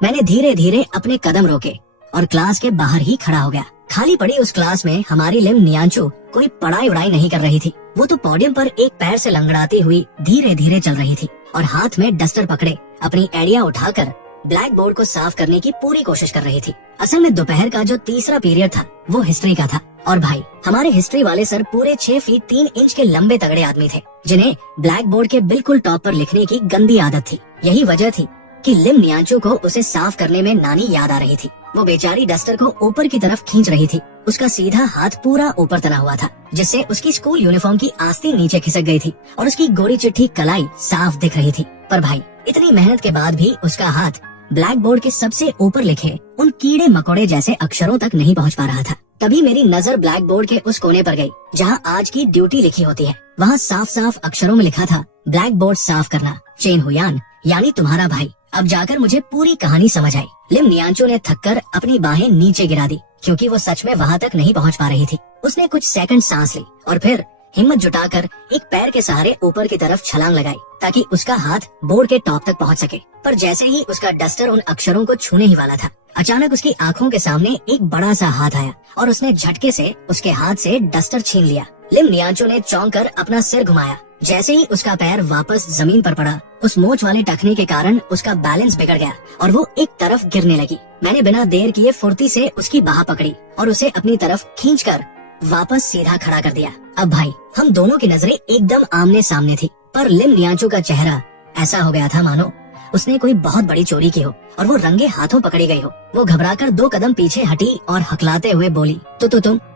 मैंने धीरे धीरे अपने कदम रोके और क्लास के बाहर ही खड़ा हो गया। खाली पड़ी उस क्लास में हमारी लिम नियांचू कोई पढ़ाई उड़ाई नहीं कर रही थी। वो तो पोडियम पर एक पैर से लंगड़ाती हुई धीरे धीरे चल रही थी और हाथ में डस्टर पकड़े अपनी एड़ियां उठाकर ब्लैक बोर्ड को साफ करने की पूरी कोशिश कर रही थी। असल में दोपहर का जो तीसरा पीरियड था वो हिस्ट्री का था और भाई हमारे हिस्ट्री वाले सर पूरे 6 फीट 3 इंच के लंबे तगड़े आदमी थे, जिन्हें ब्लैक बोर्ड के बिल्कुल टॉप पर लिखने की गंदी आदत थी। यही वजह थी कि लिम नियांचू को उसे साफ करने में नानी याद आ रही थी। वो बेचारी डस्टर को ऊपर की तरफ खींच रही थी। उसका सीधा हाथ पूरा ऊपर तना हुआ था, जिससे उसकी स्कूल यूनिफॉर्म की आस्तीन नीचे खिसक गई थी और उसकी गोरी चिट्ठी कलाई साफ दिख रही थी। पर भाई इतनी मेहनत के बाद भी उसका हाथ ब्लैक बोर्ड के सबसे ऊपर लिखे उन कीड़े मकोड़े जैसे अक्षरों तक नहीं पहुंच पा रहा था। तभी मेरी नजर ब्लैक बोर्ड के उस कोने पर गई जहां आज की ड्यूटी लिखी होती है। वहां साफ साफ अक्षरों में लिखा था, ब्लैक बोर्ड साफ करना, चेन हुयान यानी तुम्हारा भाई। अब जाकर मुझे पूरी कहानी समझ आई। लिम नियांचू ने थककर अपनी बाहें नीचे गिरा दी क्योंकि वो सच में वहां तक नहीं पहुंच पा रही थी। उसने कुछ सेकंड सांस ली और फिर हिम्मत जुटाकर एक पैर के सहारे ऊपर की तरफ छलांग लगाई ताकि उसका हाथ बोर्ड के टॉप तक पहुंच सके। पर जैसे ही उसका डस्टर उन अक्षरों को छूने ही वाला था, अचानक उसकी आंखों के सामने एक बड़ा सा हाथ आया और उसने झटके से उसके हाथ से डस्टर छीन लिया। लिम नियांचू ने चौंक कर अपना सिर घुमाया। जैसे ही उसका पैर वापस जमीन पर पड़ा, उस मोच वाले टखने के कारण उसका बैलेंस बिगड़ गया और वो एक तरफ गिरने लगी। मैंने बिना देर किए फुर्ती से उसकी बाह पकड़ी और उसे अपनी तरफ खींचकर वापस सीधा खड़ा कर दिया। अब भाई हम दोनों की नजरें एकदम आमने सामने थी, पर लिम नियांचू का चेहरा ऐसा हो गया था मानो उसने कोई बहुत बड़ी चोरी की हो और वो रंगे हाथों पकड़ी गई हो। वो घबराकर 2 कदम पीछे हटी और हकलाते हुए बोली, तो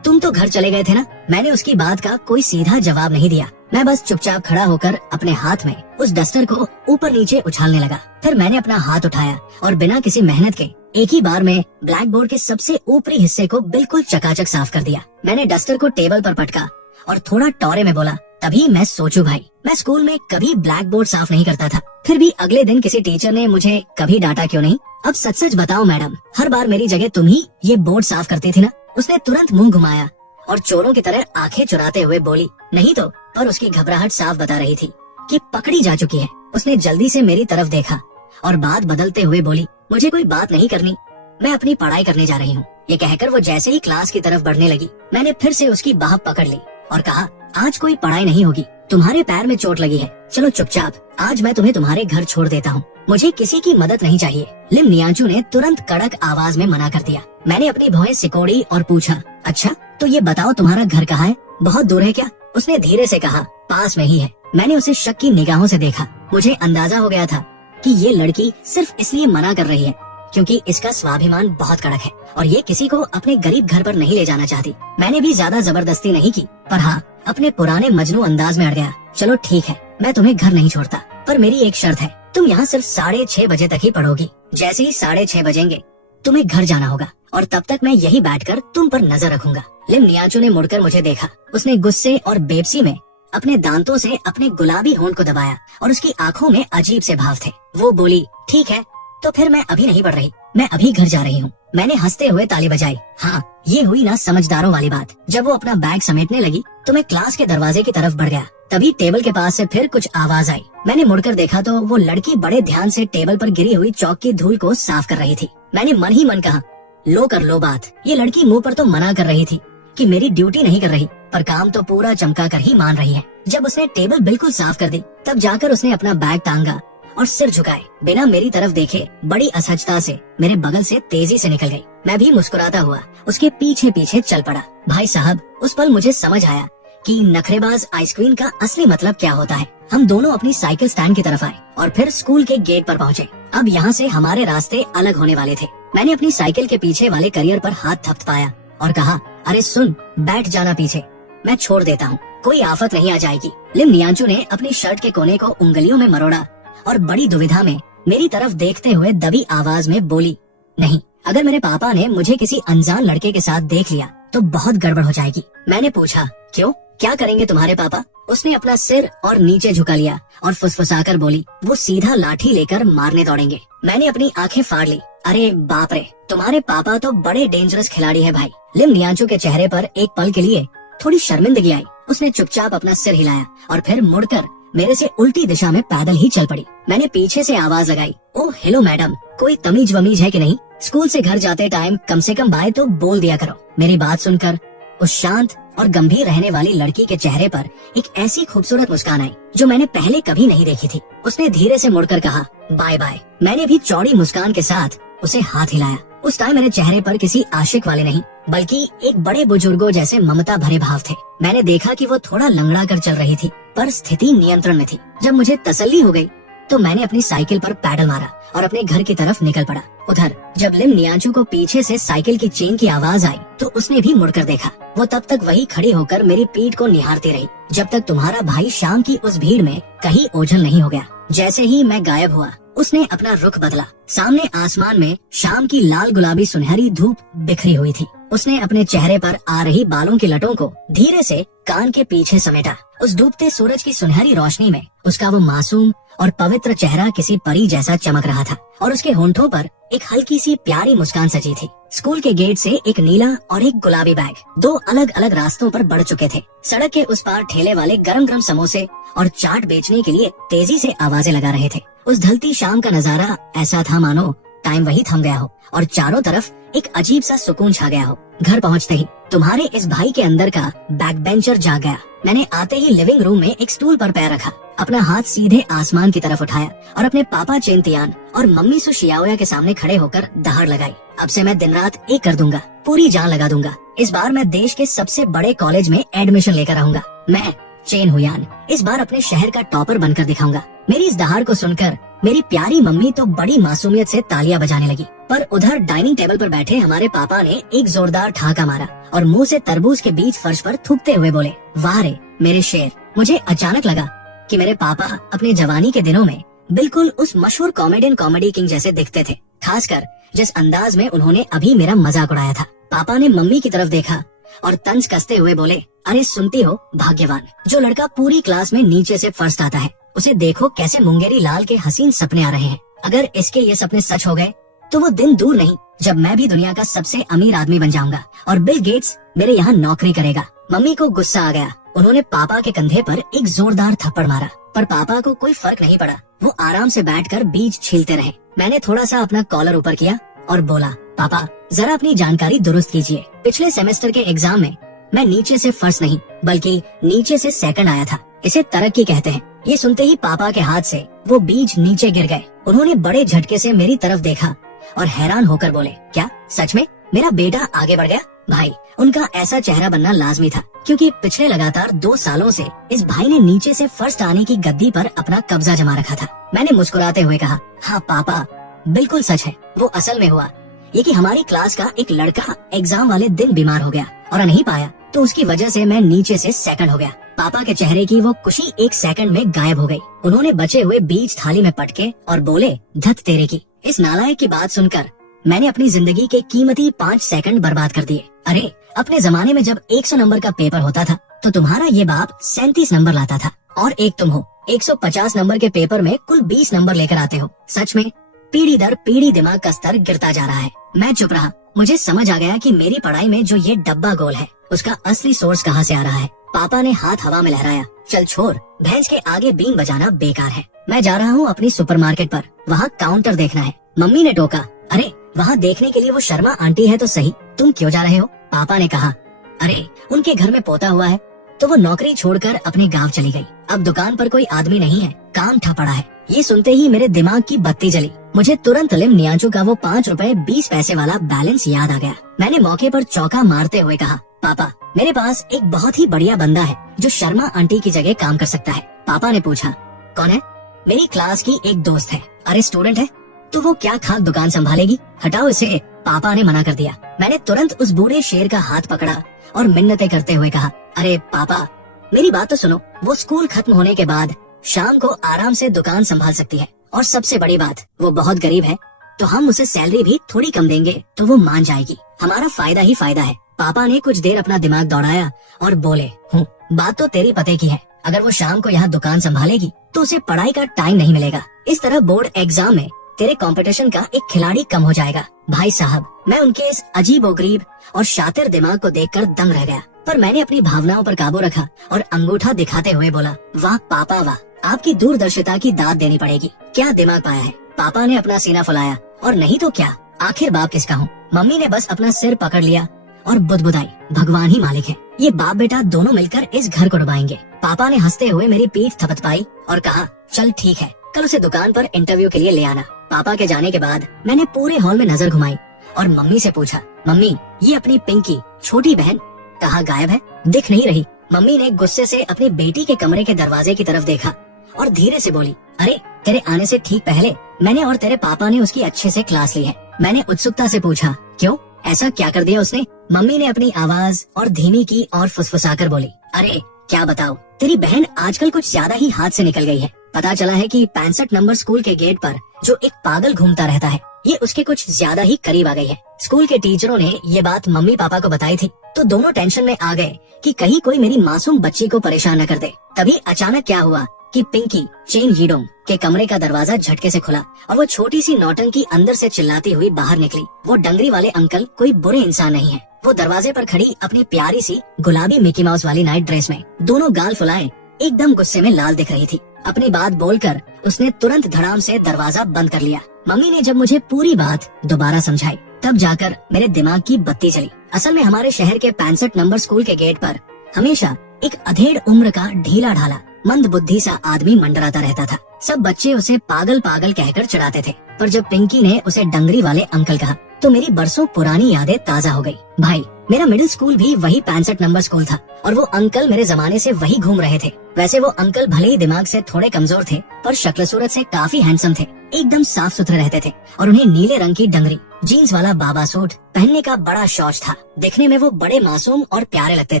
तुम तो घर चले गए थे ना। मैंने उसकी बात का कोई सीधा जवाब नहीं दिया। मैं बस चुपचाप खड़ा होकर अपने हाथ में उस डस्टर को ऊपर नीचे उछालने लगा। फिर मैंने अपना हाथ उठाया और बिना किसी मेहनत के एक ही बार में ब्लैक बोर्ड के सबसे ऊपरी हिस्से को बिल्कुल चकाचक साफ कर दिया। मैंने डस्टर को टेबल पर पटका और थोड़ा टौरे में बोला, तभी मैं सोचूं भाई, मैं स्कूल में कभी ब्लैक बोर्ड साफ नहीं करता था, फिर भी अगले दिन किसी टीचर ने मुझे कभी डांटा क्यों नहीं। अब सच सच बताओ मैडम, हर बार मेरी जगह तुम ही ये बोर्ड साफ करती थी ना। उसने तुरंत मुंह घुमाया और चोरों की तरह आंखें चुराते हुए बोली, नहीं तो। पर उसकी घबराहट साफ बता रही थी कि पकड़ी जा चुकी है। उसने जल्दी से मेरी तरफ देखा और बात बदलते हुए बोली, मुझे कोई बात नहीं करनी, मैं अपनी पढ़ाई करने जा रही हूँ। ये कहकर वो जैसे ही क्लास की तरफ बढ़ने लगी, मैंने फिर से उसकी बाह पकड़ ली और कहा, आज कोई पढ़ाई नहीं होगी, तुम्हारे पैर में चोट लगी है, चलो चुपचाप, आज मैं तुम्हें तुम्हारे घर छोड़ देता हूँ, मुझे किसी की मदद नहीं चाहिए। लिम नियांचू ने तुरंत कड़क आवाज में मना कर दिया। मैंने अपनी भौहें सिकोड़ी और पूछा, अच्छा तो ये बताओ तुम्हारा घर कहाँ है, बहुत दूर है क्या? उसने धीरे से कहा, पास में ही है। मैंने उसे शक की निगाहों से देखा। मुझे अंदाजा हो गया था कि ये लड़की सिर्फ इसलिए मना कर रही है क्योंकि इसका स्वाभिमान बहुत कड़क है और ये किसी को अपने गरीब घर पर नहीं ले जाना चाहती। मैंने भी ज्यादा जबरदस्ती नहीं की, पर हाँ अपने पुराने मजनू अंदाज में अड़ गया। चलो ठीक है, मैं तुम्हें घर नहीं छोड़ता, पर मेरी एक शर्त है, तुम यहाँ सिर्फ 6:30 बजे तक ही पढ़ोगी। जैसे ही 6:30 बजेंगे तुम्हें घर जाना होगा और तब तक मैं यही बैठकर तुम पर नजर रखूंगा। लिम नियांचू ने मुड़कर मुझे देखा। उसने गुस्से और बेबसी में अपने दांतों से अपने गुलाबी होंठ को दबाया और उसकी आंखों में अजीब से भाव थे। वो बोली, ठीक है तो फिर मैं अभी नहीं पढ़ रही, मैं अभी घर जा रही हूँ। मैंने हंसते हुए ताली बजाई। हाँ ये हुई ना समझदारों वाली बात। जब वो अपना बैग समेटने लगी तो मैं क्लास के दरवाजे की तरफ बढ़ गया। तभी टेबल के पास से फिर कुछ आवाज आई। मैंने मुड़कर देखा तो वो लड़की बड़े ध्यान से टेबल पर गिरी हुई चौक की धूल को साफ कर रही थी। मैंने मन ही मन कहा, लो कर लो बात। ये लड़की मुंह पर तो मना कर रही थी कि मेरी ड्यूटी नहीं कर रही, पर काम तो पूरा चमका कर ही मान रही है। जब उसने टेबल बिल्कुल साफ कर दी तब जाकर उसने अपना बैग टांगा और सिर झुकाए बिना मेरी तरफ देखे बड़ी असहजता से मेरे बगल से तेजी से निकल गई। मैं भी मुस्कुराता हुआ उसके पीछे पीछे चल पड़ा। भाई साहब उस पल मुझे समझ आया कि नखरेबाज आइसक्रीम का असली मतलब क्या होता है। हम दोनों अपनी साइकिल स्टैंड की तरफ आए और फिर स्कूल के गेट पर पहुँचे। अब यहाँ से हमारे रास्ते अलग होने वाले थे। मैंने अपनी साइकिल के पीछे वाले करियर पर हाथ थपथपाया और कहा, अरे सुन, बैठ जाना पीछे, मैं छोड़ देता हूँ, कोई आफत नहीं आ जाएगी। लिम नियांचू ने अपनी शर्ट के कोने को उंगलियों में मरोड़ा और बड़ी दुविधा में मेरी तरफ देखते हुए दबी आवाज में बोली, नहीं, अगर मेरे पापा ने मुझे किसी अनजान लड़के के साथ देख लिया तो बहुत गड़बड़ हो जाएगी। मैंने पूछा, क्यों, क्या करेंगे तुम्हारे पापा? उसने अपना सिर और नीचे झुका लिया और फुसफुसाकर बोली, वो सीधा लाठी लेकर मारने दौड़ेंगे। मैंने अपनी आंखें फाड़ ली। अरे बाप रे, तुम्हारे पापा तो बड़े डेंजरस खिलाड़ी है भाई। लिम नियांचू के चेहरे पर एक पल के लिए थोड़ी शर्मिंदगी आई। उसने चुपचाप अपना सिर हिलाया और फिर मुड़कर मेरे से उल्टी दिशा में पैदल ही चल पड़ी। मैंने पीछे से आवाज लगाई, ओह हेलो मैडम, कोई तमीज वमीज है कि नहीं? स्कूल से घर जाते टाइम कम से कम बाय तो बोल दिया करो। मेरी बात सुनकर उस शांत और गंभीर रहने वाली लड़की के चेहरे पर एक ऐसी खूबसूरत मुस्कान आई जो मैंने पहले कभी नहीं देखी थी। उसने धीरे से मुड़कर कहा बाय बाय। मैंने भी चौड़ी मुस्कान के साथ उसे हाथ हिलाया। उस टाइम मेरे चेहरे पर किसी आशिक वाले नहीं बल्कि एक बड़े बुजुर्गों जैसे ममता भरे भाव थे। मैंने देखा कि वो थोड़ा लंगड़ा कर चल रही थी पर स्थिति नियंत्रण में थी। जब मुझे तसल्ली हो गई तो मैंने अपनी साइकिल पर पैडल मारा और अपने घर की तरफ निकल पड़ा। उधर जब लिम नियांचू को पीछे से साइकिल की चेन की आवाज आई तो उसने भी मुड़कर देखा। वो तब तक वही खड़ी होकर मेरी पीठ को निहारती रही जब तक तुम्हारा भाई शाम की उस भीड़ में कहीं ओझल नहीं हो गया। जैसे ही मैं गायब हुआ उसने अपना रुख बदला। सामने आसमान में शाम की लाल गुलाबी सुनहरी धूप बिखरी हुई थी। उसने अपने चेहरे पर आ रही बालों की लटों को धीरे से कान के पीछे समेटा। उस डूबते सूरज की सुनहरी रोशनी में उसका वो मासूम और पवित्र चेहरा किसी परी जैसा चमक रहा था और उसके होंठों पर एक हल्की सी प्यारी मुस्कान सजी थी। स्कूल के गेट से एक नीला और एक गुलाबी बैग दो अलग अलग रास्तों पर बढ़ चुके थे। सड़क के उस पार ठेले वाले गरम गरम समोसे और चाट बेचने के लिए तेजी से आवाजें लगा रहे थे। उस ढलती शाम का नजारा ऐसा था मानो टाइम वही थम गया हो और चारों तरफ एक अजीब सा सुकून छा गया हो। घर पहुंचते ही तुम्हारे इस भाई के अंदर का बैक बेंचर जाग गया। मैंने आते ही लिविंग रूम में एक स्टूल पर पैर रखा, अपना हाथ सीधे आसमान की तरफ उठाया और अपने पापा चेंतियान और मम्मी सु शियाओया के सामने खड़े होकर दहाड़ लगाई। अब से मैं दिन रात एक कर दूंगा, पूरी जान लगा दूंगा। इस बार मैं देश के सबसे बड़े कॉलेज में एडमिशन लेकर आऊंगा। मैं चेन हुयान इस बार अपने शहर का टॉपर बनकर दिखाऊंगा। मेरी इस दहाड़ को सुनकर मेरी प्यारी मम्मी तो बड़ी मासूमियत से तालियां बजाने लगी, पर उधर डाइनिंग टेबल पर बैठे हमारे पापा ने एक जोरदार ठहाका मारा और मुंह से तरबूज के बीज फर्श पर थूकते हुए बोले वाह रे मेरे शेर। मुझे अचानक लगा कि मेरे पापा अपनी जवानी के दिनों में बिल्कुल उस मशहूर कॉमेडियन कॉमेडी किंग जैसे दिखते थे, खासकर जिस अंदाज में उन्होंने अभी मेरा मजाक उड़ाया था। पापा ने मम्मी की तरफ देखा और तंज कसते हुए बोले अरे सुनती हो भाग्यवान, जो लड़का पूरी क्लास में नीचे से फर्स्ट आता है उसे देखो कैसे मुंगेरी लाल के हसीन सपने आ रहे हैं। अगर इसके ये सपने सच हो गए तो वो दिन दूर नहीं जब मैं भी दुनिया का सबसे अमीर आदमी बन जाऊंगा और बिल गेट्स मेरे यहाँ नौकरी करेगा। मम्मी को गुस्सा आ गया। उन्होंने पापा के कंधे पर एक जोरदार थप्पड़ मारा, पर पापा को कोई फर्क नहीं पड़ा। वो आराम से बैठकर बीज छीलते रहे। मैंने थोड़ा सा अपना कॉलर ऊपर किया और बोला पापा जरा अपनी जानकारी दुरुस्त कीजिए। पिछले सेमेस्टर के एग्जाम में मैं नीचे से फर्स्ट नहीं बल्कि नीचे से सेकंड आया था। इसे तरक्की कहते हैं। ये सुनते ही पापा के हाथ से वो बीज नीचे गिर गए। उन्होंने बड़े झटके से मेरी तरफ देखा और हैरान होकर बोले क्या सच में मेरा बेटा आगे बढ़ गया? भाई उनका ऐसा चेहरा बनना लाजमी था क्योंकि पिछले लगातार 2 सालों से इस भाई ने नीचे से फर्स्ट आने की गद्दी पर अपना कब्जा जमा रखा था। मैंने मुस्कुराते हुए कहा हाँ पापा बिल्कुल सच है। वो असल में हुआ ये कि हमारी क्लास का एक लड़का एग्जाम वाले दिन बीमार हो गया और नहीं पाया तो उसकी वजह से मैं नीचे से सेकंड हो गया। पापा के चेहरे की वो खुशी 1 सेकंड में गायब हो गई। उन्होंने बचे हुए बीज थाली में पटके और बोले धत तेरे की। इस नालायक की बात सुनकर मैंने अपनी जिंदगी के कीमती 5 सेकंड बर्बाद कर दिए। अरे अपने जमाने में जब 100 नंबर का पेपर होता था तो तुम्हारा ये बाप 37 नंबर लाता था और एक तुम हो 150 नंबर के पेपर में कुल 20 नंबर लेकर आते हो। सच में पीढ़ी दर पीढ़ी दिमाग का स्तर गिरता जा रहा है। मैं चुप रहा। मुझे समझ आ गया कि मेरी पढ़ाई में जो ये डब्बा गोल है उसका असली सोर्स कहाँ से आ रहा है। पापा ने हाथ हवा में लहराया। चल छोड़, भैंस के आगे बीन बजाना बेकार है। मैं जा रहा हूँ अपनी सुपरमार्केट पर, वहाँ काउंटर देखना है। मम्मी ने टोका अरे वहाँ देखने के लिए वो शर्मा आंटी है तो सही, तुम क्यों जा रहे हो? पापा ने कहा अरे उनके घर में पोता हुआ है तो वो नौकरी छोड़कर अपने गांव चली गई। अब दुकान पर कोई आदमी नहीं है, काम ठप पड़ा है। ये सुनते ही मेरे दिमाग की बत्ती जली। मुझे तुरंत लिम नियांचू का वो 5 रुपए 20 पैसे वाला बैलेंस याद आ गया। मैंने मौके पर चौका मारते हुए कहा पापा मेरे पास एक बहुत ही बढ़िया बंदा है जो शर्मा आंटी की जगह काम कर सकता है। पापा ने पूछा कौन है? मेरी क्लास की एक दोस्त है। अरे स्टूडेंट है तो वो क्या खाक दुकान संभालेगी, हटाओ इसे। पापा ने मना कर दिया। मैंने तुरंत उस बूढ़े शेर का हाथ पकड़ा और मिन्नतें करते हुए कहा अरे पापा मेरी बात तो सुनो। वो स्कूल खत्म होने के बाद शाम को आराम से दुकान संभाल सकती है और सबसे बड़ी बात वो बहुत गरीब है तो हम उसे सैलरी भी थोड़ी कम देंगे तो वो मान जाएगी। हमारा फायदा ही फायदा है। पापा ने कुछ देर अपना दिमाग दौड़ाया और बोले बात तो तेरी पते की है। अगर वो शाम को यहाँ दुकान संभालेगी तो उसे पढ़ाई का टाइम नहीं मिलेगा। इस तरह बोर्ड एग्जाम में तेरे कंपटीशन का एक खिलाड़ी कम हो जाएगा। भाई साहब मैं उनके इस अजीबोगरीब और शातिर दिमाग को देखकर दंग रह गया, पर मैंने अपनी भावनाओं पर काबू रखा और अंगूठा दिखाते हुए बोला वाह पापा वाह, आपकी दूरदर्शिता की दाद देनी पड़ेगी। क्या दिमाग पाया है। पापा ने अपना सीना फुलाया और नहीं तो क्या, आखिर बाप किसका हूँ। मम्मी ने बस अपना सिर पकड़ लिया और बुदबुदाई, भगवान ही मालिक है, ये बाप बेटा दोनों मिलकर इस घर को डुबाएंगे। पापा ने हंसते हुए मेरी पीठ थपथपाई और कहा, चल ठीक है, कल उसे दुकान पर इंटरव्यू के लिए ले आना। पापा के जाने के बाद मैंने पूरे हॉल में नजर घुमाई और मम्मी से पूछा, मम्मी ये अपनी पिंकी छोटी बहन कहाँ गायब है, दिख नहीं रही। मम्मी ने गुस्से से अपनी बेटी के कमरे के दरवाजे की तरफ देखा और धीरे से बोली, अरे तेरे आने से ठीक पहले मैंने और तेरे पापा ने उसकी अच्छे से क्लास ली है। मैंने उत्सुकता से पूछा, क्यों, ऐसा क्या कर दिया उसने? मम्मी ने अपनी आवाज और धीमी की और फुसफुसाकर बोली, अरे क्या बताओ, तेरी बहन आजकल कुछ ज्यादा ही हाथ से निकल गई है। पता चला है कि 65 नंबर स्कूल के गेट पर जो एक पागल घूमता रहता है, ये उसके कुछ ज्यादा ही करीब आ गई है। स्कूल के टीचरों ने ये बात मम्मी पापा को बताई थी, तो दोनों टेंशन में आ गए कि कहीं कोई मेरी मासूम बच्ची को परेशान न कर दे। तभी अचानक क्या हुआ कि पिंकी चेन यीडोंग के कमरे का दरवाजा झटके से खुला और वो छोटी सी नौटंकी अंदर से चिल्लाती हुई बाहर निकली। वो डंगरी वाले अंकल कोई बुरे इंसान नहीं है। वो दरवाजे पर खड़ी अपनी प्यारी सी गुलाबी मिकी माउस वाली नाइट ड्रेस में, दोनों गाल फुलाए, एकदम गुस्से में लाल दिख रही थी। अपनी बात बोलकर उसने तुरंत धड़ाम से दरवाजा बंद कर लिया। मम्मी ने जब मुझे पूरी बात दोबारा समझाई, तब जाकर मेरे दिमाग की बत्ती जली। असल में हमारे शहर के 65 नंबर स्कूल के गेट पर हमेशा एक अधेड़ उम्र का ढीला ढाला मंद बुद्धि सा आदमी मंडराता रहता था। सब बच्चे उसे पागल पागल कहकर चिढ़ाते थे, पर जब पिंकी ने उसे डंगरी वाले अंकल कहा तो मेरी बरसों पुरानी यादें ताजा हो गई। भाई, मेरा मिडिल स्कूल भी वही 65 नंबर स्कूल था और वो अंकल मेरे जमाने से वही घूम रहे थे। वैसे वो अंकल भले ही दिमाग से थोड़े कमजोर थे, पर शक्ल सूरत से काफी हैंडसम थे, एकदम साफ सुथरे रहते थे और उन्हें नीले रंग की डंगरी जीन्स वाला बाबा सूट पहनने का बड़ा शौक था। दिखने में वो बड़े मासूम और प्यारे लगते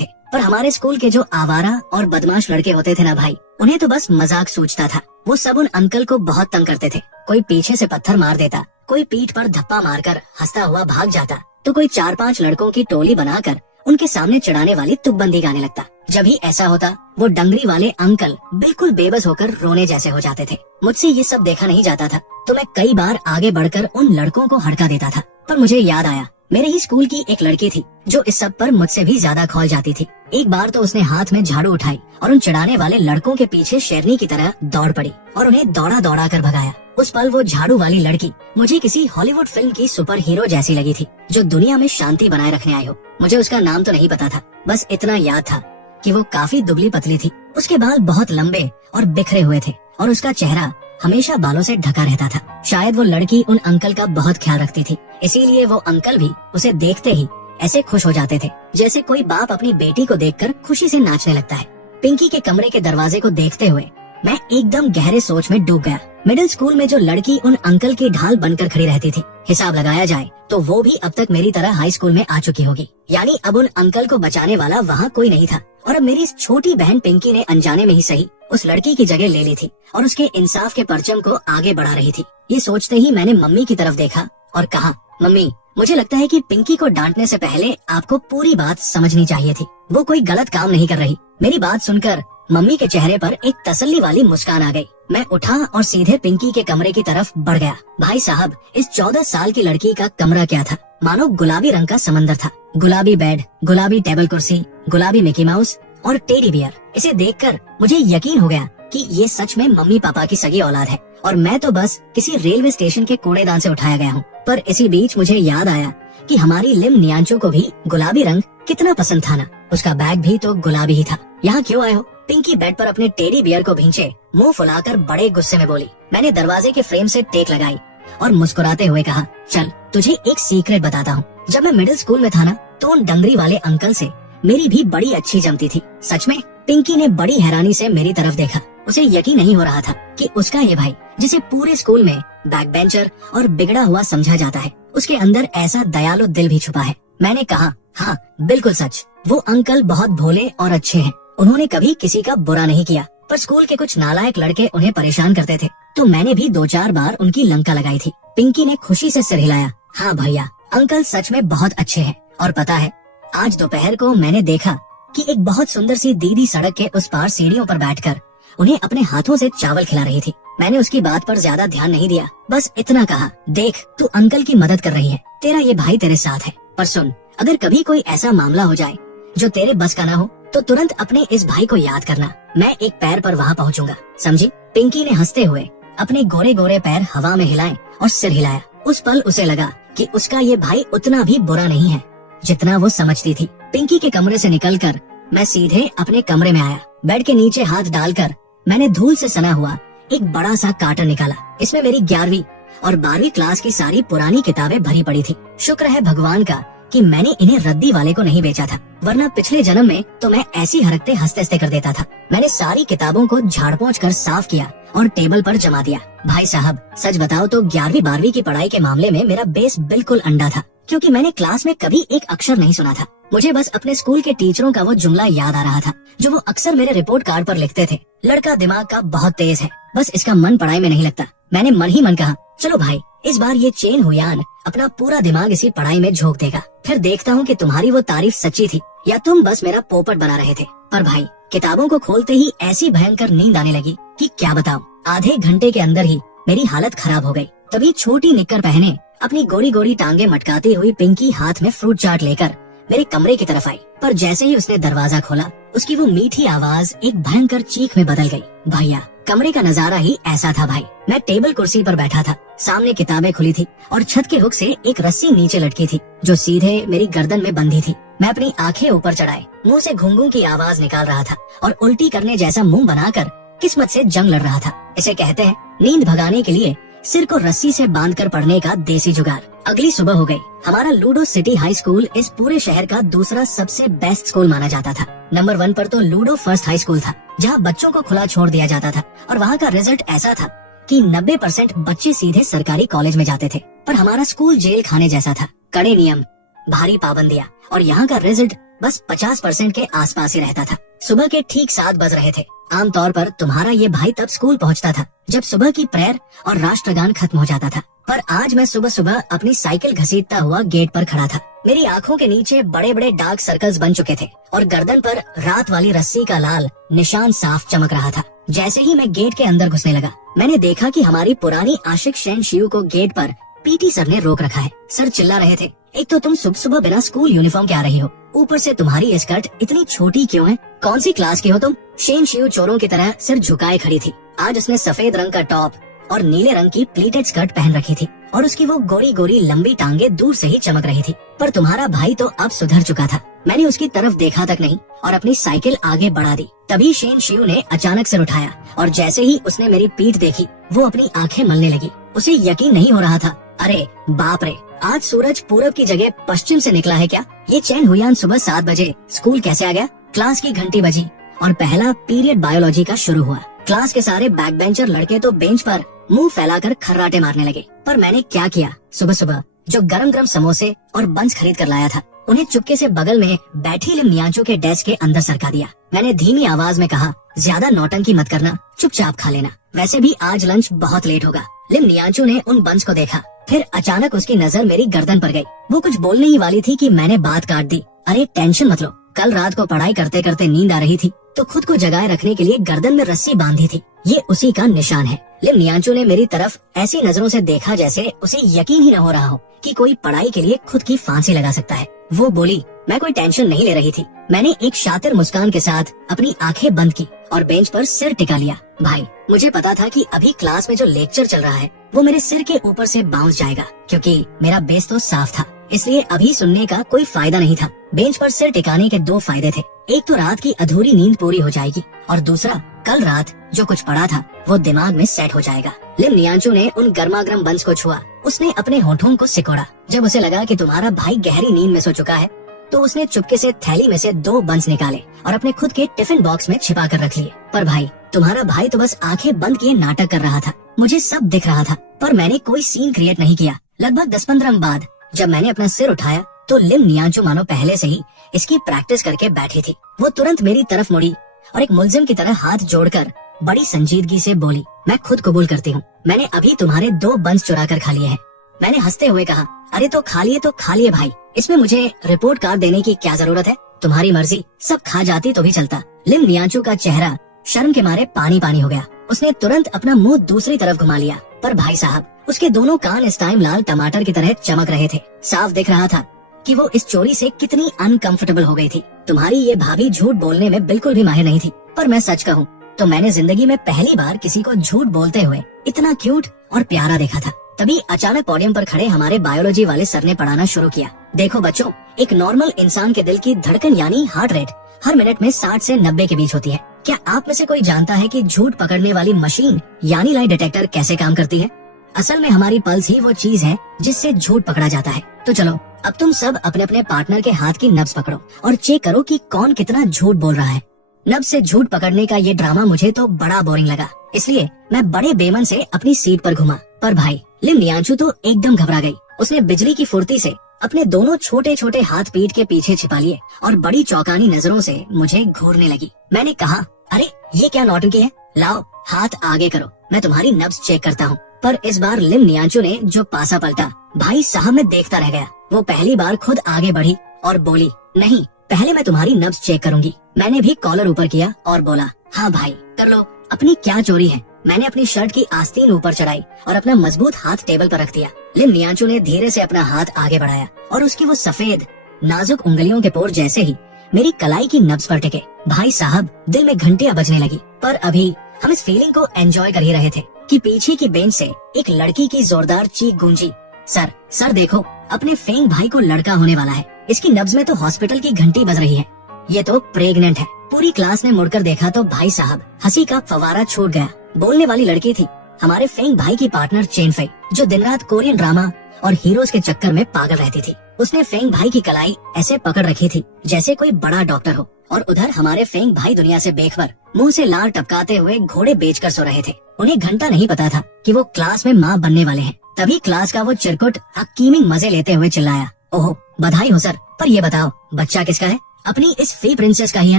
थे, पर हमारे स्कूल के जो आवारा और बदमाश लड़के होते थे ना भाई, उन्हें तो बस मजाक सूझता था। वो सब उन अंकल को बहुत तंग करते थे। कोई पीछे से पत्थर मार देता, कोई पीठ पर धप्पा मारकर हंसता हुआ भाग जाता, तो कोई 4-5 लड़कों की टोली बनाकर उनके सामने चिढ़ाने वाली तुकबंदी गाने लगता। जब ही ऐसा होता, वो डंगरी वाले अंकल बिल्कुल बेबस होकर रोने जैसे हो जाते थे। मुझसे ये सब देखा नहीं जाता था, तो मैं कई बार आगे बढ़कर उन लड़कों को हड़का देता था। पर मुझे याद आया, मेरे ही स्कूल की एक लड़की थी जो इस सब पर मुझसे भी ज्यादा खौल जाती थी। एक बार तो उसने हाथ में झाड़ू उठाई और उन चिढ़ाने वाले लड़कों के पीछे शेरनी की तरह दौड़ पड़ी और उन्हें दौड़ा दौड़ा कर भगाया। उस पल वो झाड़ू वाली लड़की मुझे किसी हॉलीवुड फिल्म की सुपर हीरो जैसी लगी थी, जो दुनिया में शांति बनाए रखने आई हो। मुझे उसका नाम तो नहीं पता था, बस इतना याद था कि वो काफी दुबली पतली थी। उसके बाल बहुत लंबे और बिखरे हुए थे और उसका चेहरा हमेशा बालों से ढका रहता था। शायद वो लड़की उन अंकल का बहुत ख्याल रखती थी, इसीलिए वो अंकल भी उसे देखते ही ऐसे खुश हो जाते थे जैसे कोई बाप अपनी बेटी को देखकर खुशी से नाचने लगता है। पिंकी के कमरे के दरवाजे को देखते हुए मैं एकदम गहरे सोच में डूब गया। मिडिल स्कूल में जो लड़की उन अंकल की ढाल बनकर खड़ी रहती थी, हिसाब लगाया जाए तो वो भी अब तक मेरी तरह हाई स्कूल में आ चुकी होगी। यानी अब उन अंकल को बचाने वाला वहाँ कोई नहीं था और अब मेरी इस छोटी बहन पिंकी ने अनजाने में ही सही उस लड़की की जगह ले ली थी और उसके इंसाफ के परचम को आगे बढ़ा रही थी। ये सोचते ही मैंने मम्मी की तरफ देखा और कहा, मम्मी मुझे लगता है कि पिंकी को डांटने से पहले आपको पूरी बात समझनी चाहिए थी। वो कोई गलत काम नहीं कर रही। मेरी बात सुनकर मम्मी के चेहरे पर एक तसल्ली वाली मुस्कान आ गई। मैं उठा और सीधे पिंकी के कमरे की तरफ बढ़ गया। भाई साहब, इस 14 साल की लड़की का कमरा क्या था, मानो गुलाबी रंग का समंदर था। गुलाबी बेड, गुलाबी टेबल कुर्सी, गुलाबी मिकी माउस और टेडी बियर। इसे देखकर मुझे यकीन हो गया कि ये सच में मम्मी पापा की सगी औलाद है और मैं तो बस किसी रेलवे स्टेशन के कूड़ेदान से उठाया गया हूँ। पर इसी बीच मुझे याद आया कि हमारी लिम नियांचो को भी गुलाबी रंग कितना पसंद था ना। उसका बैग भी तो गुलाबी ही था। यहाँ क्यों आए हो? पिंकी बेड पर अपने टेडी बियर को भींचे मुंह फुलाकर बड़े गुस्से में बोली। मैंने दरवाजे के फ्रेम से टेक लगाई और मुस्कुराते हुए कहा, चल तुझे एक सीक्रेट बताता हूँ। जब मैं मिडिल स्कूल में था ना, तो उन डंगरी वाले अंकल से मेरी भी बड़ी अच्छी जमती थी। सच में? पिंकी ने बड़ी हैरानी से मेरी तरफ देखा। उसे यकीन नहीं हो रहा था कि उसका ये भाई, जिसे पूरे स्कूल में बैक बेंचर और बिगड़ा हुआ समझा जाता है, उसके अंदर ऐसा दयालु दिल भी छुपा है। मैंने कहा, हाँ बिल्कुल सच, वो अंकल बहुत भोले और अच्छे हैं। उन्होंने कभी किसी का बुरा नहीं किया, पर स्कूल के कुछ नालायक लड़के उन्हें परेशान करते थे, तो मैंने भी 2-4 बार उनकी लंका लगाई थी। पिंकी ने खुशी से सिर हिलाया। हाँ भैया, अंकल सच में बहुत अच्छे हैं। और पता है, आज दोपहर को मैंने देखा कि एक बहुत सुंदर सी दीदी सड़क के उस पार सीढ़ियों पर बैठकर उन्हें अपने हाथों से चावल खिला रही थी। मैंने उसकी बात पर ज्यादा ध्यान नहीं दिया, बस इतना कहा, देख तू अंकल की मदद कर रही है, तेरा ये भाई तेरे साथ है। पर सुन, अगर कभी कोई ऐसा मामला हो जाए जो तेरे बस का ना हो, तो तुरंत अपने इस भाई को याद करना। मैं एक पैर पर वहाँ पहुँचूंगा, समझी? पिंकी ने हंसते हुए अपने गोरे गोरे पैर हवा में हिलाए और सिर हिलाया उस पल उसे लगा कि उसका ये भाई उतना भी बुरा नहीं है जितना वो समझती थी। पिंकी के कमरे से निकलकर मैं सीधे अपने कमरे में आया। बेड के नीचे हाथ डालकर मैंने धूल से सना हुआ एक बड़ा सा कार्टन निकाला। इसमें मेरी 11वीं और 12वीं क्लास की सारी पुरानी किताबें भरी पड़ी थी। शुक्र है भगवान का कि मैंने इन्हें रद्दी वाले को नहीं बेचा था, वरना पिछले जन्म में तो मैं ऐसी हरकतें हंसते हंसते कर देता था। मैंने सारी किताबों को झाड़ पोंछ कर साफ किया और टेबल पर जमा दिया। भाई साहब, सच बताओ तो 11वीं 12वीं की पढ़ाई के मामले में मेरा बेस बिल्कुल अंडा था, क्योंकि मैंने क्लास में कभी एक अक्षर नहीं सुना था। मुझे बस अपने स्कूल के टीचरों का वो जुमला याद आ रहा था जो वो अक्सर मेरे रिपोर्ट कार्ड पर लिखते थे, लड़का दिमाग का बहुत तेज है, बस इसका मन पढ़ाई में नहीं लगता। मैंने मन ही मन कहा, चलो भाई, इस बार ये चेन हुयान अपना पूरा दिमाग इसी पढ़ाई में झोंक देगा, फिर देखता हूँ कि तुम्हारी वो तारीफ सच्ची थी या तुम बस मेरा पोपट बना रहे थे। पर भाई, किताबों को खोलते ही ऐसी भयंकर नींद आने लगी कि क्या बताऊं। आधे घंटे के अंदर ही मेरी हालत खराब हो गई। तभी छोटी निक्कर पहने अपनी गोरी गोरी टांगे मटकाती हुई पिंकी हाथ में फ्रूट चाट लेकर मेरे कमरे की तरफ आई। पर जैसे ही उसने दरवाजा खोला, उसकी वो मीठी आवाज एक भयंकर चीख में बदल गई। भैया, कमरे का नजारा ही ऐसा था भाई। मैं टेबल कुर्सी पर बैठा था, सामने किताबें खुली थी और छत के हुक से एक रस्सी नीचे लटकी थी जो सीधे मेरी गर्दन में बंधी थी। मैं अपनी आंखें ऊपर चढ़ाए मुंह से घुंघू की आवाज निकाल रहा था और उल्टी करने जैसा मुंह बनाकर किस्मत से जंग लड़ रहा था। इसे कहते हैं नींद भगाने के लिए सिर को रस्सी से बांधकर पढ़ने का देसी जुगाड़। अगली सुबह हो गई। हमारा लूडो सिटी हाई स्कूल इस पूरे शहर का दूसरा सबसे बेस्ट स्कूल माना जाता था। नंबर 1 पर तो लूडो फर्स्ट हाई स्कूल था, जहाँ बच्चों को खुला छोड़ दिया जाता था और वहाँ का रिजल्ट ऐसा था कि 90% बच्चे सीधे सरकारी कॉलेज में जाते थे। पर हमारा स्कूल जेल खाने जैसा था, कड़े नियम, भारी पाबंदियाँ और यहाँ का रिजल्ट बस 50% के आसपास ही रहता था। सुबह के ठीक 7 बज रहे थे। आमतौर पर तुम्हारा ये भाई तब स्कूल पहुंचता था जब सुबह की प्रेयर और राष्ट्रगान खत्म हो जाता था। पर आज मैं सुबह सुबह अपनी साइकिल घसीटता हुआ गेट पर खड़ा था। मेरी आंखों के नीचे बड़े बड़े डार्क सर्कल्स बन चुके थे और गर्दन पर रात वाली रस्सी का लाल निशान साफ चमक रहा था। जैसे ही मैं गेट के अंदर घुसने लगा, मैंने देखा कि हमारी पुरानी आशिक शैन शिव को गेट पर पीटी सर ने रोक रखा है। सर चिल्ला रहे थे, एक तो तुम सुबह सुबह बिना स्कूल यूनिफॉर्म के आ रही हो, ऊपर से तुम्हारी ये स्कर्ट इतनी छोटी क्यों है? कौन सी क्लास की हो तुम? शैन शिव चोरों की तरह सिर झुकाए खड़ी थी। आज उसने सफेद रंग का टॉप और नीले रंग की प्लीटेड स्कर्ट पहन रखी थी और उसकी वो गोरी गोरी लंबी टांगे दूर से ही चमक रही थी। पर तुम्हारा भाई तो अब सुधर चुका था। मैंने उसकी तरफ देखा तक नहीं और अपनी साइकिल आगे बढ़ा दी। तभी शैन शिव ने अचानक सिर उठाया और जैसे ही उसने मेरी पीठ देखी, वो अपनी आंखें मलने लगी। उसे यकीन नहीं हो रहा था। अरे बाप रे, आज सूरज पूरब की जगह पश्चिम से निकला है क्या? ये चैन हुयान सुबह 7 बजे स्कूल कैसे आ गया? क्लास की घंटी बजी और पहला पीरियड बायोलॉजी का शुरू हुआ। क्लास के सारे बैक बेंचर लड़के तो बेंच पर मुंह फैलाकर खर्राटे मारने लगे। पर मैंने क्या किया, सुबह सुबह जो गरम गरम समोसे और बंस खरीद कर लाया था, उन्हें चुपके से बगल में बैठी लिम नियांचो के डेस्क के अंदर सरका दिया। मैंने धीमी आवाज में कहा, ज्यादा नौटंकी मत करना, चुपचाप खा लेना, वैसे भी आज लंच बहुत लेट होगा। लिम नियांचो ने उन बंस को देखा, फिर अचानक उसकी नजर मेरी गर्दन पर गई। वो कुछ बोलने ही वाली थी कि मैंने बात काट दी। अरे टेंशन मत लो, कल रात को पढ़ाई करते करते नींद आ रही थी तो खुद को जगाए रखने के लिए गर्दन में रस्सी बांधी थी, ये उसी का निशान है। लिम नियांचो ने मेरी तरफ ऐसी नजरों से देखा जैसे उसे यकीन ही न हो रहा हो कि कोई पढ़ाई के लिए खुद की फांसी लगा सकता है। वो बोली, मैं कोई टेंशन नहीं ले रही थी। मैंने एक शातिर मुस्कान के साथ अपनी आंखें बंद की और बेंच पर सिर टिका लिया। भाई, मुझे पता था कि अभी क्लास में जो लेक्चर चल रहा है वो मेरे सिर के ऊपर से बाउंस जाएगा, क्योंकि मेरा बेस तो साफ था, इसलिए अभी सुनने का कोई फायदा नहीं था। बेंच पर सिर टिकाने के 2 फायदे थे, एक तो रात की अधूरी नींद पूरी हो जाएगी और दूसरा कल रात जो कुछ पढ़ा था वो दिमाग में सेट हो जाएगा। लिम नियांचो ने उन गर्मागर्म बंस को छुआ। उसने अपने होठों को सिकोड़ा। जब उसे लगा कि तुम्हारा भाई गहरी नींद में सो चुका है तो उसने चुपके से थैली में से 2 बंस निकाले और अपने खुद के टिफिन बॉक्स में छिपा कर रख लिए। पर भाई, तुम्हारा भाई तो बस आंखें बंद किए नाटक कर रहा था। मुझे सब दिख रहा था पर मैंने कोई सीन क्रिएट नहीं किया। लगभग 10-15 मिनट बाद जब मैंने अपना सिर उठाया तो लिम नियांचो मानो पहले से ही इसकी प्रैक्टिस करके बैठी थी। वो तुरंत मेरी तरफ मुड़ी और एक मुलजिम की तरह हाथ जोड़कर बड़ी संजीदगी से बोली, मैं खुद कबूल करती हूँ, मैंने अभी तुम्हारे 2 बंस चुरा कर खा लिए हैं। मैंने हंसते हुए कहा, अरे तो खा लिए भाई, इसमें मुझे रिपोर्ट कार्ड देने की क्या जरूरत है? तुम्हारी मर्जी, सब खा जाती तो भी चलता। लिम नियांचो का चेहरा शर्म के मारे पानी पानी हो गया। उसने तुरंत अपना मुंह दूसरी तरफ घुमा लिया। पर भाई साहब, उसके दोनों कान इस टाइम लाल टमाटर की तरह चमक रहे थे। साफ दिख रहा था कि वो इस चोरी से कितनी अनकंफर्टेबल हो गई थी। तुम्हारी ये भाभी झूठ बोलने में बिल्कुल भी माहिर नहीं थी, पर मैं सच कहूँ तो मैंने जिंदगी में पहली बार किसी को झूठ बोलते हुए इतना क्यूट और प्यारा देखा था। तभी अचानक पोडियम पर खड़े हमारे बायोलॉजी वाले सर ने पढ़ाना शुरू किया। देखो बच्चों, एक नॉर्मल इंसान के दिल की धड़कन यानी हार्ट रेट हर मिनट में 60 से 90 के बीच होती है। क्या आप में से कोई जानता है कि झूठ पकड़ने वाली मशीन यानी लाई डिटेक्टर कैसे काम करती है? असल में हमारी पल्स ही वो चीज है जिससे झूठ पकड़ा जाता है। तो चलो अब तुम सब अपने अपने पार्टनर के हाथ की नब्ज पकड़ो और चेक करो कि कौन कितना झूठ बोल रहा है। नब्ज से झूठ पकड़ने का ये ड्रामा मुझे तो बड़ा बोरिंग लगा, इसलिए मैं बड़े बेमन से अपनी सीट पर घुमा। पर भाई लिम नियांचू तो एकदम घबरा गई। उसने बिजली की फुर्ती से अपने दोनों छोटे छोटे हाथ पीठ के पीछे छिपा लिए और बड़ी चौंकानी नजरों से मुझे घूरने लगी। मैंने कहा, अरे ये क्या नौटंकी है, लाओ हाथ आगे करो, मैं तुम्हारी नब्ज चेक करता हूँ। पर इस बार लिम नियांचू ने जो पासा पलटा, भाई साहब मैं देखता रह गया। वो पहली बार खुद आगे बढ़ी और बोली, नहीं पहले मैं तुम्हारी नब्ज चेक करूंगी। मैंने भी कॉलर ऊपर किया और बोला, हाँ भाई कर लो, अपनी क्या चोरी है। मैंने अपनी शर्ट की आस्तीन ऊपर चढ़ाई और अपना मजबूत हाथ टेबल पर रख दिया। लिम नियांचू ने धीरे से अपना हाथ आगे बढ़ाया और उसकी वो सफेद नाजुक उंगलियों के पोर जैसे ही मेरी कलाई की नब्ज पर टिके, भाई साहब दिल में घंटियां बजने लगी। पर अभी हम इस फीलिंग को एंजॉय कर ही रहे थे कि पीछे की बेंच से एक लड़की की जोरदार चीख गूंजी, सर देखो, अपने फेंग भाई को लड़का होने वाला है। इसकी नब्ज में तो हॉस्पिटल की घंटी बज रही है, ये तो प्रेग्नेंट है। पूरी क्लास ने मुड़कर देखा तो भाई साहब हंसी का फवारा छूट गया। बोलने वाली लड़की थी हमारे फेंग भाई की पार्टनर चेन फई, जो दिन रात कोरियन ड्रामा और हीरोज के चक्कर में पागल रहती थी। उसने फेंग भाई की कलाई ऐसे पकड़ रखी थी जैसे कोई बड़ा डॉक्टर हो, और उधर हमारे फेंग भाई दुनिया से बेखबर मुंह से लार टपकाते हुए घोड़े बेचकर सो रहे थे। उन्हें घंटा नहीं पता था कि वो क्लास में माँ बनने वाले हैं। तभी क्लास का वो चिरकुट हकीमिंग मजे लेते हुए चिल्लाया, ओहो बधाई हो सर, पर ये बताओ बच्चा किसका है? अपनी इस फी प्रिंसेस का ही है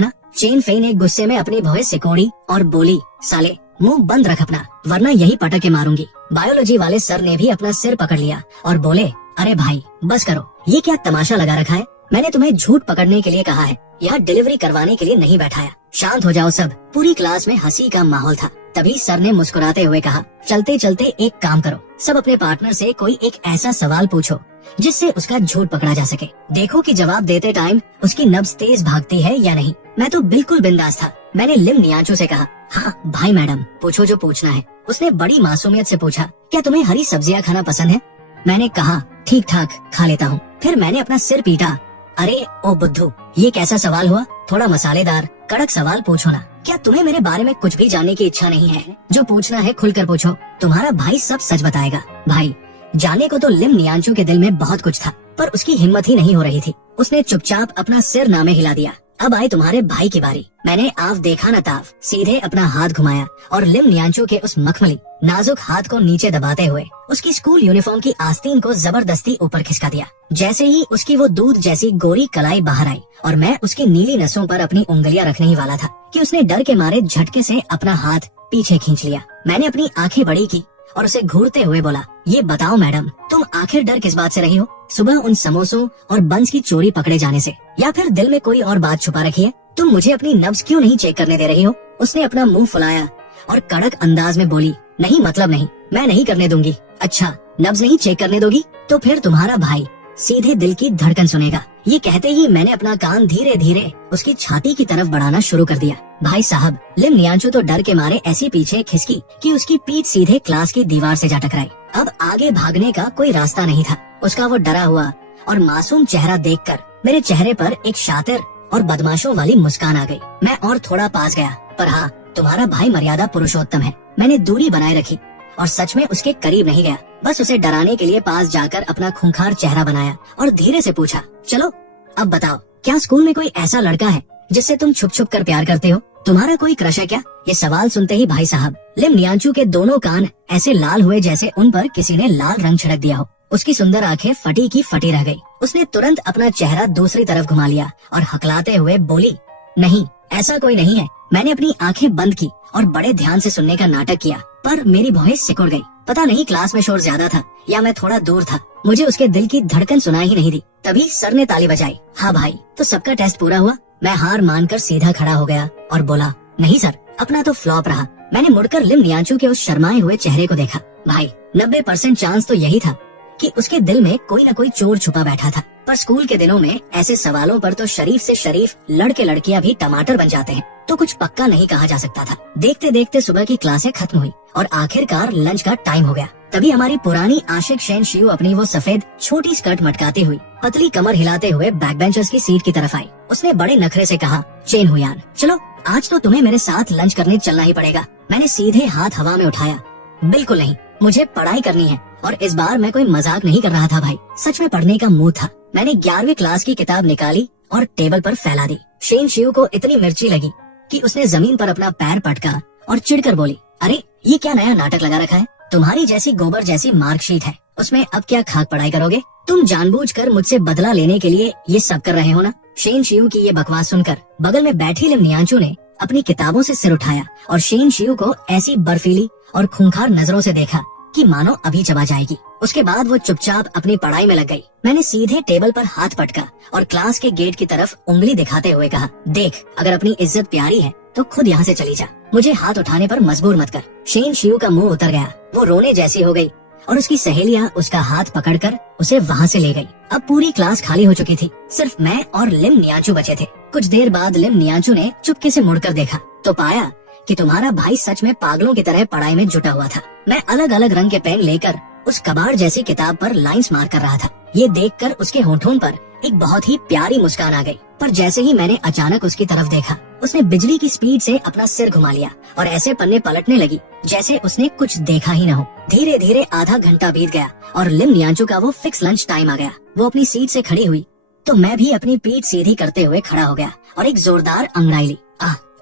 ना? चेन फई ने गुस्से में अपनी भौहें सिकोड़ी और बोली, साले मुंह बंद रख अपना, वरना यही पटक के मारूंगी। बायोलॉजी वाले सर ने भी अपना सिर पकड़ लिया और बोले, अरे भाई बस करो, ये क्या तमाशा लगा रखा है? मैंने तुम्हें झूठ पकड़ने के लिए कहा है, यहाँ डिलीवरी करवाने के लिए नहीं बैठाया। शांत हो जाओ सब। पूरी क्लास में हंसी का माहौल था। तभी सर ने मुस्कुराते हुए कहा, चलते चलते एक काम करो, सब अपने पार्टनर से कोई एक ऐसा सवाल पूछो जिससे उसका झूठ पकड़ा जा सके। देखो कि जवाब देते टाइम उसकी नब्ज तेज भागती है या नहीं। मैं तो बिल्कुल बिंदास था। मैंने लिम नियांचू से कहा, हाँ भाई मैडम पूछो जो पूछना है। उसने बड़ी मासूमियत से पूछा, क्या तुम्हें हरी सब्जियां खाना पसंद है? मैंने कहा, ठीक ठाक खा लेता हूँ। फिर मैंने अपना सिर पीटा, अरे ओ बुद्धू, ये कैसा सवाल हुआ? थोड़ा मसालेदार कड़क सवाल पूछो ना। क्या तुम्हें मेरे बारे में कुछ भी जानने की इच्छा नहीं है? जो पूछना है खुलकर पूछो, तुम्हारा भाई सब सच बताएगा। भाई जाने को तो लिम नियांचू के दिल में बहुत कुछ था, पर उसकी हिम्मत ही नहीं हो रही थी। उसने चुपचाप अपना सिर नामे हिला दिया। अब आए तुम्हारे भाई की बारी। मैंने आव देखा न ताव सीधे अपना हाथ घुमाया और लिम नियांचू के उस मखमली नाजुक हाथ को नीचे दबाते हुए उसकी स्कूल यूनिफॉर्म की आस्तीन को जबरदस्ती ऊपर खिसका दिया। जैसे ही उसकी वो दूध जैसी गोरी कलाई बाहर आई और मैं उसकी नीली नसों पर अपनी उंगलियां रखने ही वाला था कि उसने डर के मारे झटके से अपना हाथ पीछे खींच लिया। मैंने अपनी आंखें बड़ी की और उसे घूरते हुए बोला, ये बताओ मैडम, तुम आखिर डर किस बात से रही हो? सुबह उन समोसों और बंस की चोरी पकड़े जाने से, या फिर दिल में कोई और बात छुपा रखी है? तुम मुझे अपनी नब्ज क्यों नहीं चेक करने दे रही हो? उसने अपना मुंह फुलाया और कड़क अंदाज में बोली, नहीं मतलब नहीं, मैं नहीं करने दूंगी। अच्छा नब्ज नहीं चेक करने दोगी तो फिर तुम्हारा भाई सीधे दिल की धड़कन सुनेगा। ये कहते ही मैंने अपना कान धीरे धीरे उसकी छाती की तरफ बढ़ाना शुरू कर दिया। भाई साहब लिम नियांचू तो डर के मारे ऐसी पीछे खिसकी कि उसकी पीठ सीधे क्लास की दीवार से जा टकराई। अब आगे भागने का कोई रास्ता नहीं था। उसका वो डरा हुआ और मासूम चेहरा देखकर मेरे चेहरे पर एक शातिर और बदमाशों वाली मुस्कान आ गई। मैं और थोड़ा पास गया, पर हाँ तुम्हारा भाई मर्यादा पुरुषोत्तम है। मैंने दूरी बनाए रखी और सच में उसके करीब नहीं गया, बस उसे डराने के लिए पास जाकर अपना खूंखार चेहरा बनाया और धीरे से पूछा, चलो अब बताओ, क्या स्कूल में कोई ऐसा लड़का है जिससे तुम छुप छुप कर प्यार करते हो? तुम्हारा कोई क्रश है क्या? ये सवाल सुनते ही भाई साहब लिम नियांचू के दोनों कान ऐसे लाल हुए जैसे उन पर किसी ने लाल रंग छिड़क दिया हो। उसकी सुंदर आंखें फटी की फटी रह गई। उसने तुरंत अपना चेहरा दूसरी तरफ घुमा लिया और हकलाते हुए बोली, नहीं ऐसा कोई नहीं है। मैंने अपनी आंखें बंद की और बड़े ध्यान से सुनने का नाटक किया, पर मेरी भौहें सिकुड़ गई। पता नहीं क्लास में शोर ज्यादा था या मैं थोड़ा दूर था, मुझे उसके दिल की धड़कन सुनाई ही नहीं दी। तभी सर ने ताली बजाई। हाँ भाई, तो सबका टेस्ट पूरा हुआ? मैं हार मानकर सीधा खड़ा हो गया और बोला, नहीं सर, अपना तो फ्लॉप रहा। मैंने मुड़कर लिम नियांचू के उस शर्माए हुए चेहरे को देखा। भाई 90% चांस तो यही था कि उसके दिल में कोई न कोई चोर छुपा बैठा था। पर स्कूल के दिनों में ऐसे सवालों पर तो शरीफ से शरीफ लड़के लड़कियां भी टमाटर बन जाते हैं, तो कुछ पक्का नहीं कहा जा सकता था। देखते देखते सुबह की क्लासें खत्म हुई और आखिरकार लंच का टाइम हो गया। तभी हमारी पुरानी आशिक शेन शियू अपनी वो सफेद छोटी स्कर्ट मटकाते हुई पतली कमर हिलाते हुए बैक बेंचर्स की सीट की तरफ आई। उसने बड़े नखरे से कहा, चेन हुयान, चलो आज तो तुम्हें मेरे साथ लंच करने चलना ही पड़ेगा। मैंने सीधे हाथ हवा में उठाया। बिल्कुल नहीं, मुझे पढ़ाई करनी है और इस बार मैं कोई मजाक नहीं कर रहा था भाई, सच में पढ़ने का मूड था। मैंने 11वीं क्लास की किताब निकाली और टेबल पर फैला दी। शेन शियू को इतनी मिर्ची लगी कि उसने जमीन पर अपना पैर पटका और चिढ़कर बोली, अरे ये क्या नया नाटक लगा रखा है? तुम्हारी जैसी गोबर जैसी मार्कशीट है, उसमें अब क्या खाक पढ़ाई करोगे? तुम जानबूझकर मुझसे बदला लेने के लिए ये सब कर रहे हो ना? शेन शियू की ये बकवास सुनकर बगल में बैठी लिम नियांचू ने अपनी किताबों से सिर उठाया और शेन शियू को ऐसी बर्फीली और खूंखार नजरों से देखा कि मानो अभी चबा जाएगी। उसके बाद वो चुपचाप अपनी पढ़ाई में लग गई। मैंने सीधे टेबल पर हाथ पटका और क्लास के गेट की तरफ उंगली दिखाते हुए कहा, देख, अगर अपनी इज्जत प्यारी है तो खुद यहाँ से चली जा, मुझे हाथ उठाने पर मजबूर मत कर। शेन शियू का मुंह उतर गया, वो रोने जैसी हो गई और उसकी सहेलियां उसका हाथ पकड़कर उसे वहाँ से ले गई। अब पूरी क्लास खाली हो चुकी थी, सिर्फ मैं और लिम नियांचू बचे थे। कुछ देर बाद लिम नियांचू ने चुपके से मुड़कर देखा तो पाया कि तुम्हारा भाई सच में पागलों की तरह पढ़ाई में जुटा हुआ था। मैं अलग अलग रंग के पेन लेकर उस कबाड़ जैसी किताब पर लाइंस मार कर रहा था। ये देखकर उसके होठों पर एक बहुत ही प्यारी मुस्कान आ गई, पर जैसे ही मैंने अचानक उसकी तरफ देखा, उसने बिजली की स्पीड से अपना सिर घुमा लिया और ऐसे पन्ने पलटने लगी जैसे उसने कुछ देखा ही न हो। धीरे धीरे आधा घंटा बीत गया और लिम नियांचू का वो फिक्स लंच टाइम आ गया। वो अपनी सीट से खड़ी हुई तो मैं भी अपनी पीठ सीधी करते हुए खड़ा हो गया और एक जोरदार अंगड़ाई ली।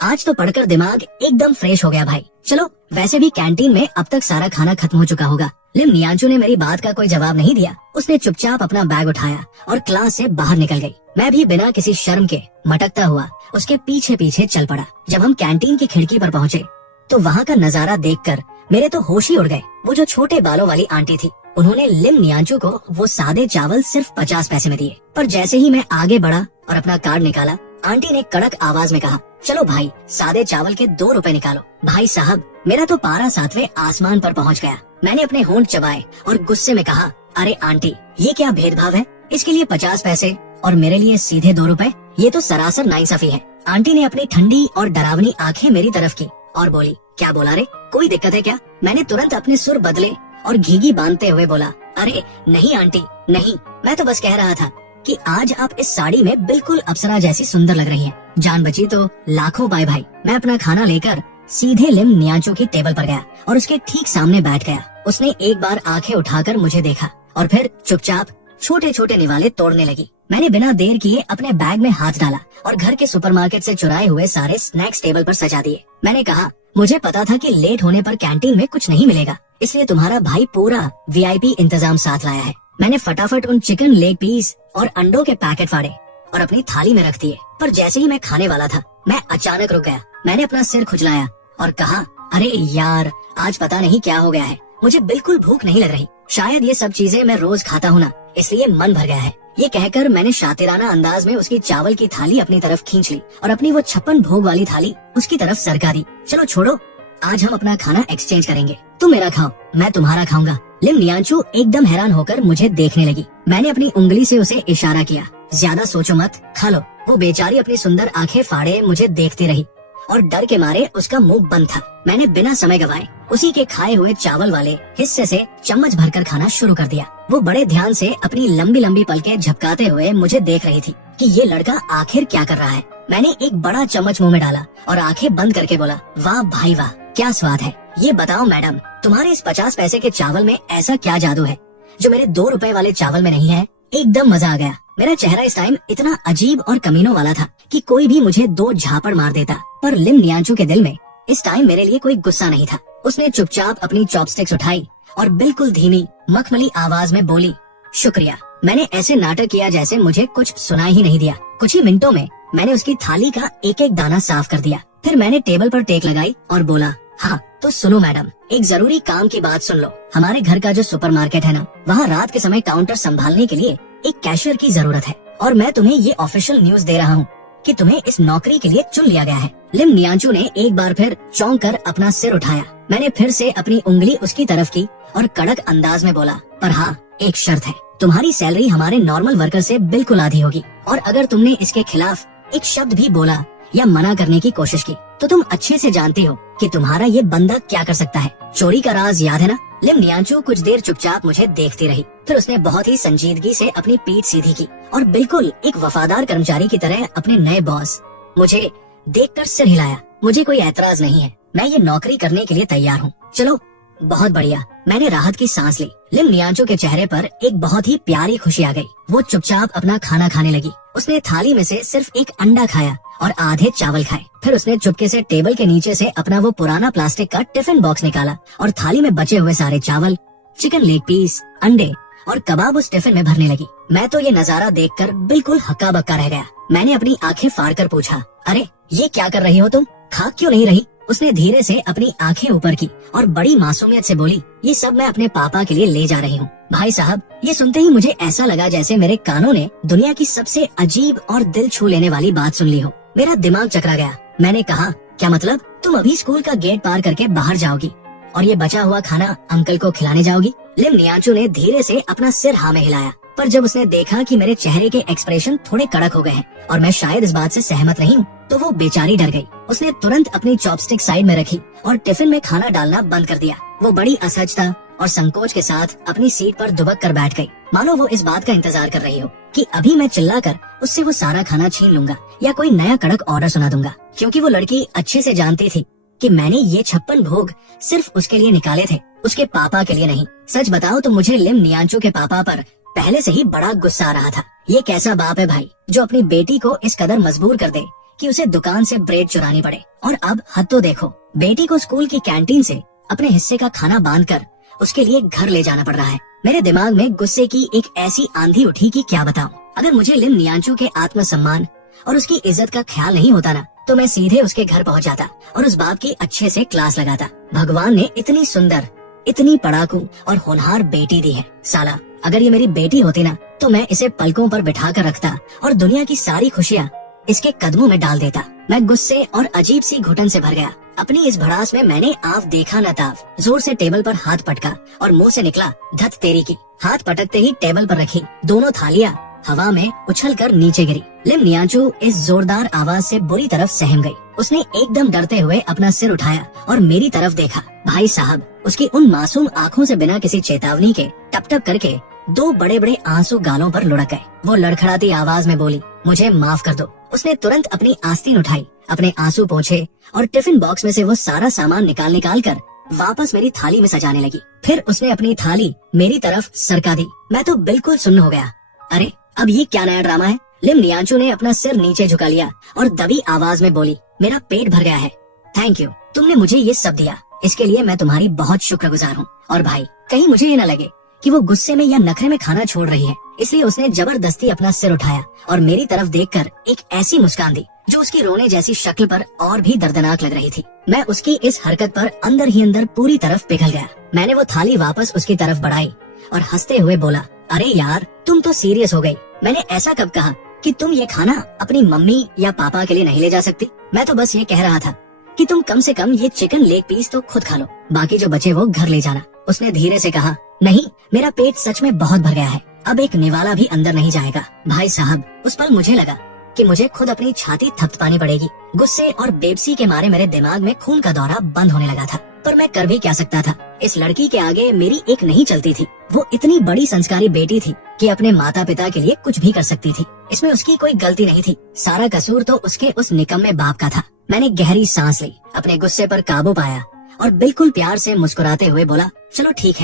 आज तो पढ़कर दिमाग एकदम फ्रेश हो गया भाई। चलो, वैसे भी कैंटीन में अब तक सारा खाना खत्म हो चुका होगा। लिम नियांचू ने मेरी बात का कोई जवाब नहीं दिया। उसने चुपचाप अपना बैग उठाया और क्लास से बाहर निकल गई। मैं भी बिना किसी शर्म के मटकता हुआ उसके पीछे पीछे चल पड़ा। जब हम कैंटीन की खिड़की पर पहुँचे तो वहाँ का नजारा देखकर मेरे तो होश ही उड़ गए। वो जो छोटे बालों वाली आंटी थी, उन्होंने लिम नियांचू को वो सादे चावल सिर्फ 50 पैसे में दिए, पर जैसे ही मैं आगे बढ़ा और अपना कार्ड निकाला, आंटी ने कड़क आवाज में कहा, चलो भाई, सादे चावल के 2 रुपए निकालो। भाई साहब, मेरा तो पारा 7वें आसमान पर पहुंच गया। मैंने अपने होंठ चबाए और गुस्से में कहा, अरे आंटी, ये क्या भेदभाव है? इसके लिए 50 पैसे और मेरे लिए सीधे 2 रुपए? ये तो सरासर नाइंसाफी है। आंटी ने अपनी ठंडी और डरावनी आंखें मेरी तरफ की और बोली, क्या बोला रे? कोई दिक्कत है क्या? मैंने तुरंत अपने सुर बदले और घीघी बांधते हुए बोला, अरे नहीं आंटी, नहीं, मैं तो बस कह रहा था कि आज आप इस साड़ी में बिल्कुल अप्सरा जैसी सुंदर लग रही हैं। जान बची तो लाखों पाए भाई। मैं अपना खाना लेकर सीधे लिम नियांचू की टेबल पर गया और उसके ठीक सामने बैठ गया। उसने एक बार आंखें उठाकर मुझे देखा और फिर चुपचाप छोटे छोटे निवाले तोड़ने लगी। मैंने बिना देर किए अपने बैग में हाथ डाला और घर के सुपरमार्केट से चुराए हुए सारे स्नैक्स टेबल पर सजा दिए। मैंने कहा, मुझे पता था कि लेट होने पर कैंटीन में कुछ नहीं मिलेगा, इसलिए तुम्हारा भाई पूरा VIP इंतजाम साथ लाया है। मैंने फटाफट उन चिकन लेग पीस और अंडों के पैकेट फाड़े और अपनी थाली में रख दिए, पर जैसे ही मैं खाने वाला था, मैं अचानक रुक गया। मैंने अपना सिर खुजलाया और कहा, अरे यार, आज पता नहीं क्या हो गया है, मुझे बिल्कुल भूख नहीं लग रही। शायद ये सब चीजें मैं रोज खाता हूँ ना, इसलिए मन भर गया है। ये कहकर मैंने शातिराना अंदाज में उसकी चावल की थाली अपनी तरफ खींच ली और अपनी वो 56 भोग वाली थाली उसकी तरफ सरका दी। चलो छोड़ो, आज हम अपना खाना एक्सचेंज करेंगे। तुम मेरा खाओ, मैं तुम्हारा खाऊंगा। लिम नियांचू एकदम हैरान होकर मुझे देखने लगी। मैंने अपनी उंगली से उसे इशारा किया, ज्यादा सोचो मत, खा लो। वो बेचारी अपनी सुंदर आंखें फाड़े मुझे देखती रही और डर के मारे उसका मुंह बंद था। मैंने बिना समय गवाए उसी के खाए हुए चावल वाले हिस्से से चम्मच भरकर खाना शुरू कर दिया। वो बड़े ध्यान से अपनी लंबी लंबी पलकें झपकाते हुए मुझे देख रही थी कि ये लड़का आखिर क्या कर रहा है। मैंने एक बड़ा चम्मच मुंह में डाला और आंखें बंद करके बोला, वाह भाई वाह, क्या स्वाद है। ये बताओ मैडम, तुम्हारे इस 50 पैसे के चावल में ऐसा क्या जादू है जो मेरे 2 रुपए वाले चावल में नहीं है? एकदम मजा आ गया। मेरा चेहरा इस टाइम इतना अजीब और कमीनों वाला था कि कोई भी मुझे 2 झापड़ मार देता, पर लिम नियांचू के दिल में इस टाइम मेरे लिए कोई गुस्सा नहीं था। उसने चुपचाप अपनी चॉपस्टिक्स उठाई और बिल्कुल धीमी मखमली आवाज में बोली, शुक्रिया। मैंने ऐसे नाटक किया जैसे मुझे कुछ सुनाई ही नहीं दिया। कुछ ही मिनटों में मैंने उसकी थाली का एक एक दाना साफ कर दिया। फिर मैंने टेबल पर टेक लगाई और बोला, हाँ तो सुनो मैडम, एक जरूरी काम की बात सुन लो। हमारे घर का जो सुपरमार्केट है ना, वहाँ रात के समय काउंटर संभालने के लिए एक कैशियर की जरूरत है और मैं तुम्हें ये ऑफिशियल न्यूज दे रहा हूँ कि तुम्हें इस नौकरी के लिए चुन लिया गया है। लिम नियांचू ने एक बार फिर चौंक कर अपना सिर उठाया। मैंने फिर से अपनी उंगली उसकी तरफ की और कड़क अंदाज में बोला, पर हाँ, एक शर्त है, तुम्हारी सैलरी हमारे नॉर्मल वर्कर से बिल्कुल आधी होगी और अगर तुमने इसके खिलाफ एक शब्द भी बोला या मना करने की कोशिश की तो तुम अच्छे से जानती हो कि तुम्हारा ये बंदा क्या कर सकता है। चोरी का राज याद है ना? लिम नियांचू कुछ देर चुपचाप मुझे देखती रही। फिर उसने बहुत ही संजीदगी से अपनी पीठ सीधी की और बिल्कुल एक वफादार कर्मचारी की तरह अपने नए बॉस मुझे देखकर सिर हिलाया। मुझे कोई ऐतराज नहीं है, मैं ये नौकरी करने के लिए तैयार हूँ। चलो बहुत बढ़िया। मैंने राहत की सांस ली। लिम नियांचू के चेहरे पर एक बहुत ही प्यारी खुशी आ गई। वो चुपचाप अपना खाना खाने लगी। उसने थाली में से सिर्फ एक अंडा खाया और आधे चावल खाए। फिर उसने चुपके से टेबल के नीचे से अपना वो पुराना प्लास्टिक का टिफिन बॉक्स निकाला और थाली में बचे हुए सारे चावल, चिकन लेग पीस, अंडे और कबाब उस टिफिन में भरने लगी। मैं तो ये नजारा देखकर बिल्कुल हक्का बक्का रह गया। मैंने अपनी आंखें फाड़ कर पूछा, अरे ये क्या कर रही हो तुम, खा क्यों नहीं रही? उसने धीरे से अपनी आंखें ऊपर की और बड़ी मासूमियत से बोली, ये सब मैं अपने पापा के लिए ले जा रही हूँ। भाई साहब, ये सुनते ही मुझे ऐसा लगा जैसे मेरे कानों ने दुनिया की सबसे अजीब और दिल छू लेने वाली बात सुन ली हो। मेरा दिमाग चकरा गया। मैंने कहा, क्या मतलब? तुम अभी स्कूल का गेट पार करके बाहर जाओगी और ये बचा हुआ खाना अंकल को खिलाने जाओगी? लिम नियांचू ने धीरे से अपना सिर हाँ में हिलाया, पर जब उसने देखा कि मेरे चेहरे के एक्सप्रेशन थोड़े कड़क हो गए हैं और मैं शायद इस बात से सहमत नहीं हूँ, तो वो बेचारी डर गई। उसने तुरंत अपनी चॉपस्टिक साइड में रखी और टिफिन में खाना डालना बंद कर दिया। वो बड़ी असहजता और संकोच के साथ अपनी सीट पर दुबक कर बैठ गई, मानो वो इस बात का इंतजार कर रही हो कि अभी मैं चिल्लाकर उससे वो सारा खाना छीन लूंगा या कोई नया कड़क ऑर्डर सुना दूंगा। क्योंकि वो लड़की अच्छे से जानती थी कि मैंने ये 56 भोग सिर्फ उसके लिए निकाले थे, उसके पापा के लिए नहीं। सच बताओ तो मुझे लिम नियांचू के पापा पर पहले से ही बड़ा गुस्सा आ रहा था। ये कैसा बाप है भाई जो अपनी बेटी को इस कदर मजबूर कर दे कि उसे दुकान से ब्रेड चुरानी पड़े। और अब हद तो देखो, बेटी को स्कूल की कैंटीन से अपने हिस्से का खाना बांधकर उसके लिए घर ले जाना पड़ रहा है। मेरे दिमाग में गुस्से की एक ऐसी आंधी उठी कि क्या बताऊं। अगर मुझे लिम नियांचू के आत्मसम्मान और उसकी इज्जत का ख्याल नहीं होता ना, तो मैं सीधे उसके घर पहुंच जाता और उस बाप की अच्छे से क्लास लगाता। भगवान ने इतनी सुंदर, इतनी पढ़ाकू और होनहार बेटी दी है। साला, अगर ये मेरी बेटी होती ना, तो मैं इसे पलकों पर बिठा कर रखता और दुनिया की सारी खुशियाँ इसके कदमों में डाल देता। मैं गुस्से और अजीब सी घुटन से भर गया। अपनी इस भड़ास में मैंने आव देखा न ताव जोर से टेबल पर हाथ पटका और मुंह से निकला, धत तेरी की। हाथ पटकते ही टेबल पर रखी दोनों थालियां हवा में उछलकर नीचे गिरी। लिम नियांचू इस जोरदार आवाज से बुरी तरफ सहम गई। उसने एकदम डरते हुए अपना सिर उठाया और मेरी तरफ देखा। भाई साहब, उसकी उन मासूम आंखों से बिना किसी चेतावनी के टप टप करके 2 बड़े बड़े आंसू गालों पर लुढ़क गए। वो लड़खड़ाती आवाज में बोली, मुझे माफ कर दो। उसने तुरंत अपनी आस्तीन उठाई, अपने आंसू पोंछे और टिफिन बॉक्स में से वो सारा सामान निकाल कर वापस मेरी थाली में सजाने लगी। फिर उसने अपनी थाली मेरी तरफ सरका दी। मैं तो बिल्कुल सुन्न हो गया। अरे अब ये क्या नया ड्रामा है? लिम नियांचू ने अपना सिर नीचे झुका लिया और दबी आवाज में बोली, मेरा पेट भर गया है। थैंक यू, तुमने मुझे ये सब दिया, इसके लिए मैं तुम्हारी बहुत शुक्रगुजार हूँ। और भाई, कहीं मुझे ये न लगे कि वो गुस्से में या नखरे में खाना छोड़ रही है, इसलिए उसने जबरदस्ती अपना सिर उठाया और मेरी तरफ देखकर एक ऐसी मुस्कान दी जो उसकी रोने जैसी शक्ल पर और भी दर्दनाक लग रही थी। मैं उसकी इस हरकत पर अंदर ही अंदर पूरी तरफ पिघल गया। मैंने वो थाली वापस उसकी तरफ बढ़ाई और हंसते हुए बोला, अरे यार, तुम तो सीरियस हो गई। मैंने ऐसा कब कहा कि तुम ये खाना अपनी मम्मी या पापा के लिए नहीं ले जा सकती? मैं तो बस ये कह रहा था कि तुम कम से कम ये चिकन लेग पीस तो खुद खा लो, बाकी जो बचे वो घर ले जाना। उसने धीरे से कहा, नहीं, मेरा पेट सच में बहुत भर गया है, अब एक निवाला भी अंदर नहीं जाएगा। भाई साहब, उस पल मुझे लगा कि मुझे खुद अपनी छाती थपथपानी पड़ेगी। गुस्से और बेबसी के मारे मेरे दिमाग में खून का दौरा बंद होने लगा था, पर मैं कर भी क्या सकता था। इस लड़की के आगे मेरी एक नहीं चलती थी। वो इतनी बड़ी संस्कारी बेटी थी कि अपने माता पिता के लिए कुछ भी कर सकती थी। इसमें उसकी कोई गलती नहीं थी, सारा कसूर तो उसके उस निकम्मे बाप का था। मैंने गहरी सांस ली, अपने गुस्से पर काबू पाया और बिल्कुल प्यार से मुस्कुराते हुए बोला, चलो ठीक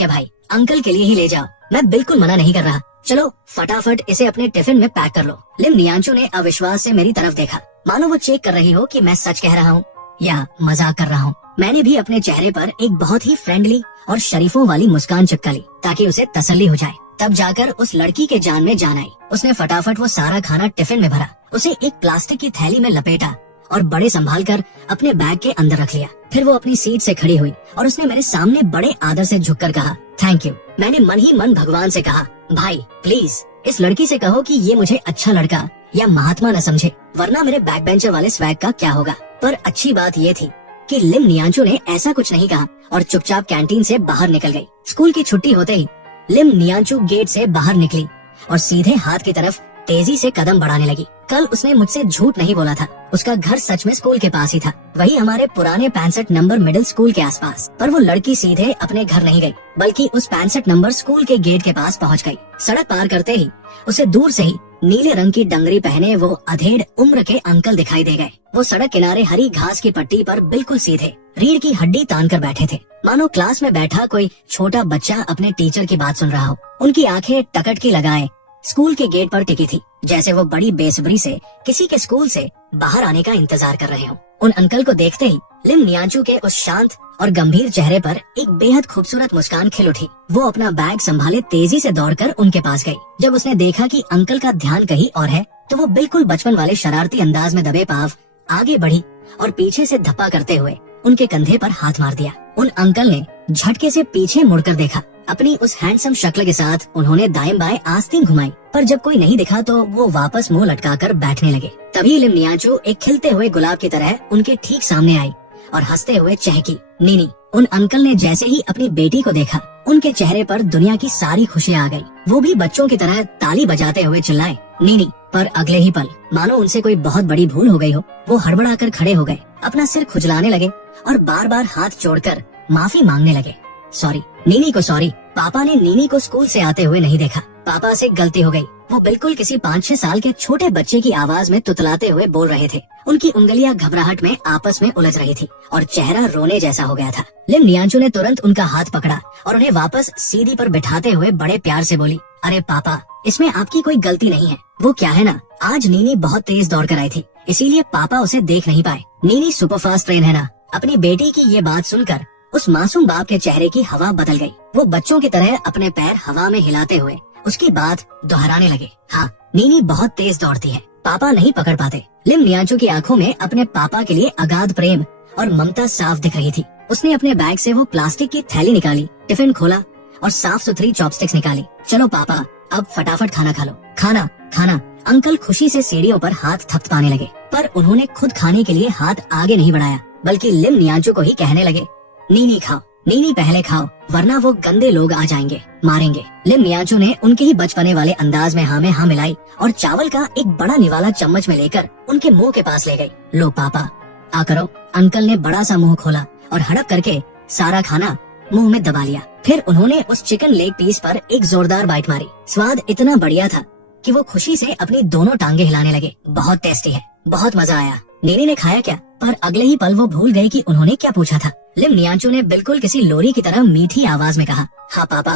है भाई, अंकल के लिए ही ले जाओ, मैं बिल्कुल मना नहीं कर रहा। चलो फटाफट इसे अपने टिफिन में पैक कर लो। लिम नियांचू ने अविश्वास से मेरी तरफ देखा, मानो वो चेक कर रही हो कि मैं सच कह रहा हूँ या मजाक कर रहा हूँ। मैंने भी अपने चेहरे पर एक बहुत ही फ्रेंडली और शरीफों वाली मुस्कान चिपका ली ताकि उसे तसल्ली हो जाए। तब जाकर उस लड़की के जान में जान आई। उसने फटाफट वो सारा खाना टिफिन में भरा, उसे एक प्लास्टिक की थैली में लपेटा और बड़े संभाल कर अपने बैग के अंदर रख लिया। फिर वो अपनी सीट से खड़ी हुई और उसने मेरे सामने बड़े आदर से झुककर कहा, थैंक यू। मैंने मन ही मन भगवान से कहा, भाई प्लीज इस लड़की से कहो कि ये मुझे अच्छा लड़का या महात्मा न समझे, वरना मेरे बैक बेंचर वाले स्वैग का क्या होगा। पर अच्छी बात ये थी कि लिम नियांचू ने ऐसा कुछ नहीं कहा और चुपचाप कैंटीन से बाहर निकल गई। स्कूल की छुट्टी होते ही लिम नियांचू गेट से बाहर निकली और सीधे हाथ की तरफ तेजी से कदम बढ़ाने लगी। कल उसने मुझसे झूठ नहीं बोला था, उसका घर सच में स्कूल के पास ही था, वही हमारे पुराने 65 नंबर मिडिल स्कूल के आसपास। पर वो लड़की सीधे अपने घर नहीं गई, बल्कि उस 65 नंबर स्कूल के गेट के पास पहुंच गई। सड़क पार करते ही उसे दूर से ही नीले रंग की डंगरी पहने वो अधेड़ उम्र के अंकल दिखाई दे गए। वो सड़क किनारे हरी घास की पट्टी पर बिल्कुल सीधे रीढ़ की हड्डी तान कर बैठे थे, मानो क्लास में बैठा कोई छोटा बच्चा अपने टीचर की बात सुन रहा हो। उनकी आंखें टकटकी लगाए स्कूल के गेट पर टिकी थी, जैसे वो बड़ी बेसब्री से किसी के स्कूल से बाहर आने का इंतजार कर रहे हो। उन अंकल को देखते ही लिम नियांचू के उस शांत और गंभीर चेहरे पर एक बेहद खूबसूरत मुस्कान खिल उठी। वो अपना बैग संभाले तेजी से दौड़कर उनके पास गई। जब उसने देखा कि अंकल का ध्यान कहीं और है, तो वो बिल्कुल बचपन वाले शरारती अंदाज में दबे पाव आगे बढ़ी और पीछे से धप्पा करते हुए उनके कंधे पर हाथ मार दिया। उन अंकल ने झटके से पीछे मुड़कर देखा। अपनी उस हैंडसम शक्ल के साथ उन्होंने दाएं बाएं आस्तीन घुमाई, पर जब कोई नहीं दिखा तो वो वापस मुंह लटकाकर बैठने लगे। तभी लिम नियांचू एक खिलते हुए गुलाब की तरह उनके ठीक सामने आई और हंसते हुए चहकी, नीनी। उन अंकल ने जैसे ही अपनी बेटी को देखा, उनके चेहरे पर दुनिया की सारी खुशियाँ आ गई। वो भी बच्चों की तरह ताली बजाते हुए चिल्लाए, नीनी। पर अगले ही पल मानो उनसे कोई बहुत बड़ी भूल हो गई हो, वो हड़बड़ाकर खड़े हो गए, अपना सिर खुजलाने लगे और बार बार हाथ जोड़कर माफी मांगने लगे। सॉरी नीनी को सॉरी। पापा ने नीनी को स्कूल से आते हुए नहीं देखा। पापा से गलती हो गई। वो बिल्कुल किसी 5-6 साल के छोटे बच्चे की आवाज में तुतलाते हुए बोल रहे थे। उनकी उंगलियां घबराहट में आपस में उलझ रही थी और चेहरा रोने जैसा हो गया था। लिम नियांचू ने तुरंत उनका हाथ पकड़ा और उन्हें वापस सीढ़ी पर बिठाते हुए बड़े प्यार से बोली, अरे पापा, इसमें आपकी कोई गलती नहीं है। वो क्या है ना, आज नीनी बहुत तेज दौड़ कर आई थी, इसीलिए पापा उसे देख नहीं पाए। नीनी सुपरफास्ट ट्रेन है ना। अपनी बेटी की ये बात सुनकर उस मासूम बाप के चेहरे की हवा बदल गई। वो बच्चों की तरह अपने पैर हवा में हिलाते हुए उसकी बात दोहराने लगे, हाँ, नीनी बहुत तेज दौड़ती है, पापा नहीं पकड़ पाते। लिम नियांचू की आंखों में अपने पापा के लिए अगाध प्रेम और ममता साफ दिख रही थी। उसने अपने बैग से वो प्लास्टिक की थैली निकाली, टिफिन खोला और साफ सुथरी चॉपस्टिक्स निकाली। चलो पापा, अब फटाफट खाना खा लो। खाना खाना। अंकल खुशी से सीढ़ियों पर हाथ थपथपाने लगे, पर उन्होंने खुद खाने के लिए हाथ आगे नहीं बढ़ाया, बल्कि लिम नियांचू को ही कहने लगे, नीनी खाओ, नीनी पहले खाओ, वरना वो गंदे लोग आ जाएंगे, मारेंगे। लिम नियांचू ने उनके ही बचपने वाले अंदाज में हाँ में हाँ मिलाई और चावल का एक बड़ा निवाला चम्मच में लेकर उनके मुंह के पास ले गई। लो पापा, आ करो। अंकल ने बड़ा सा मुंह खोला और हड़प करके सारा खाना मुंह में दबा लिया। फिर उन्होंने उस चिकन लेग पीस पर एक जोरदार बाइट मारी। स्वाद इतना बढ़िया था कि वो खुशी से अपनी दोनों टांगे हिलाने लगे। बहुत टेस्टी है, बहुत मजा आया। नीनी ने खाया क्या? पर अगले ही पल वो भूल गए कि उन्होंने क्या पूछा था। लिम नियांचू ने बिल्कुल किसी लोरी की तरह मीठी आवाज में कहा, हाँ पापा,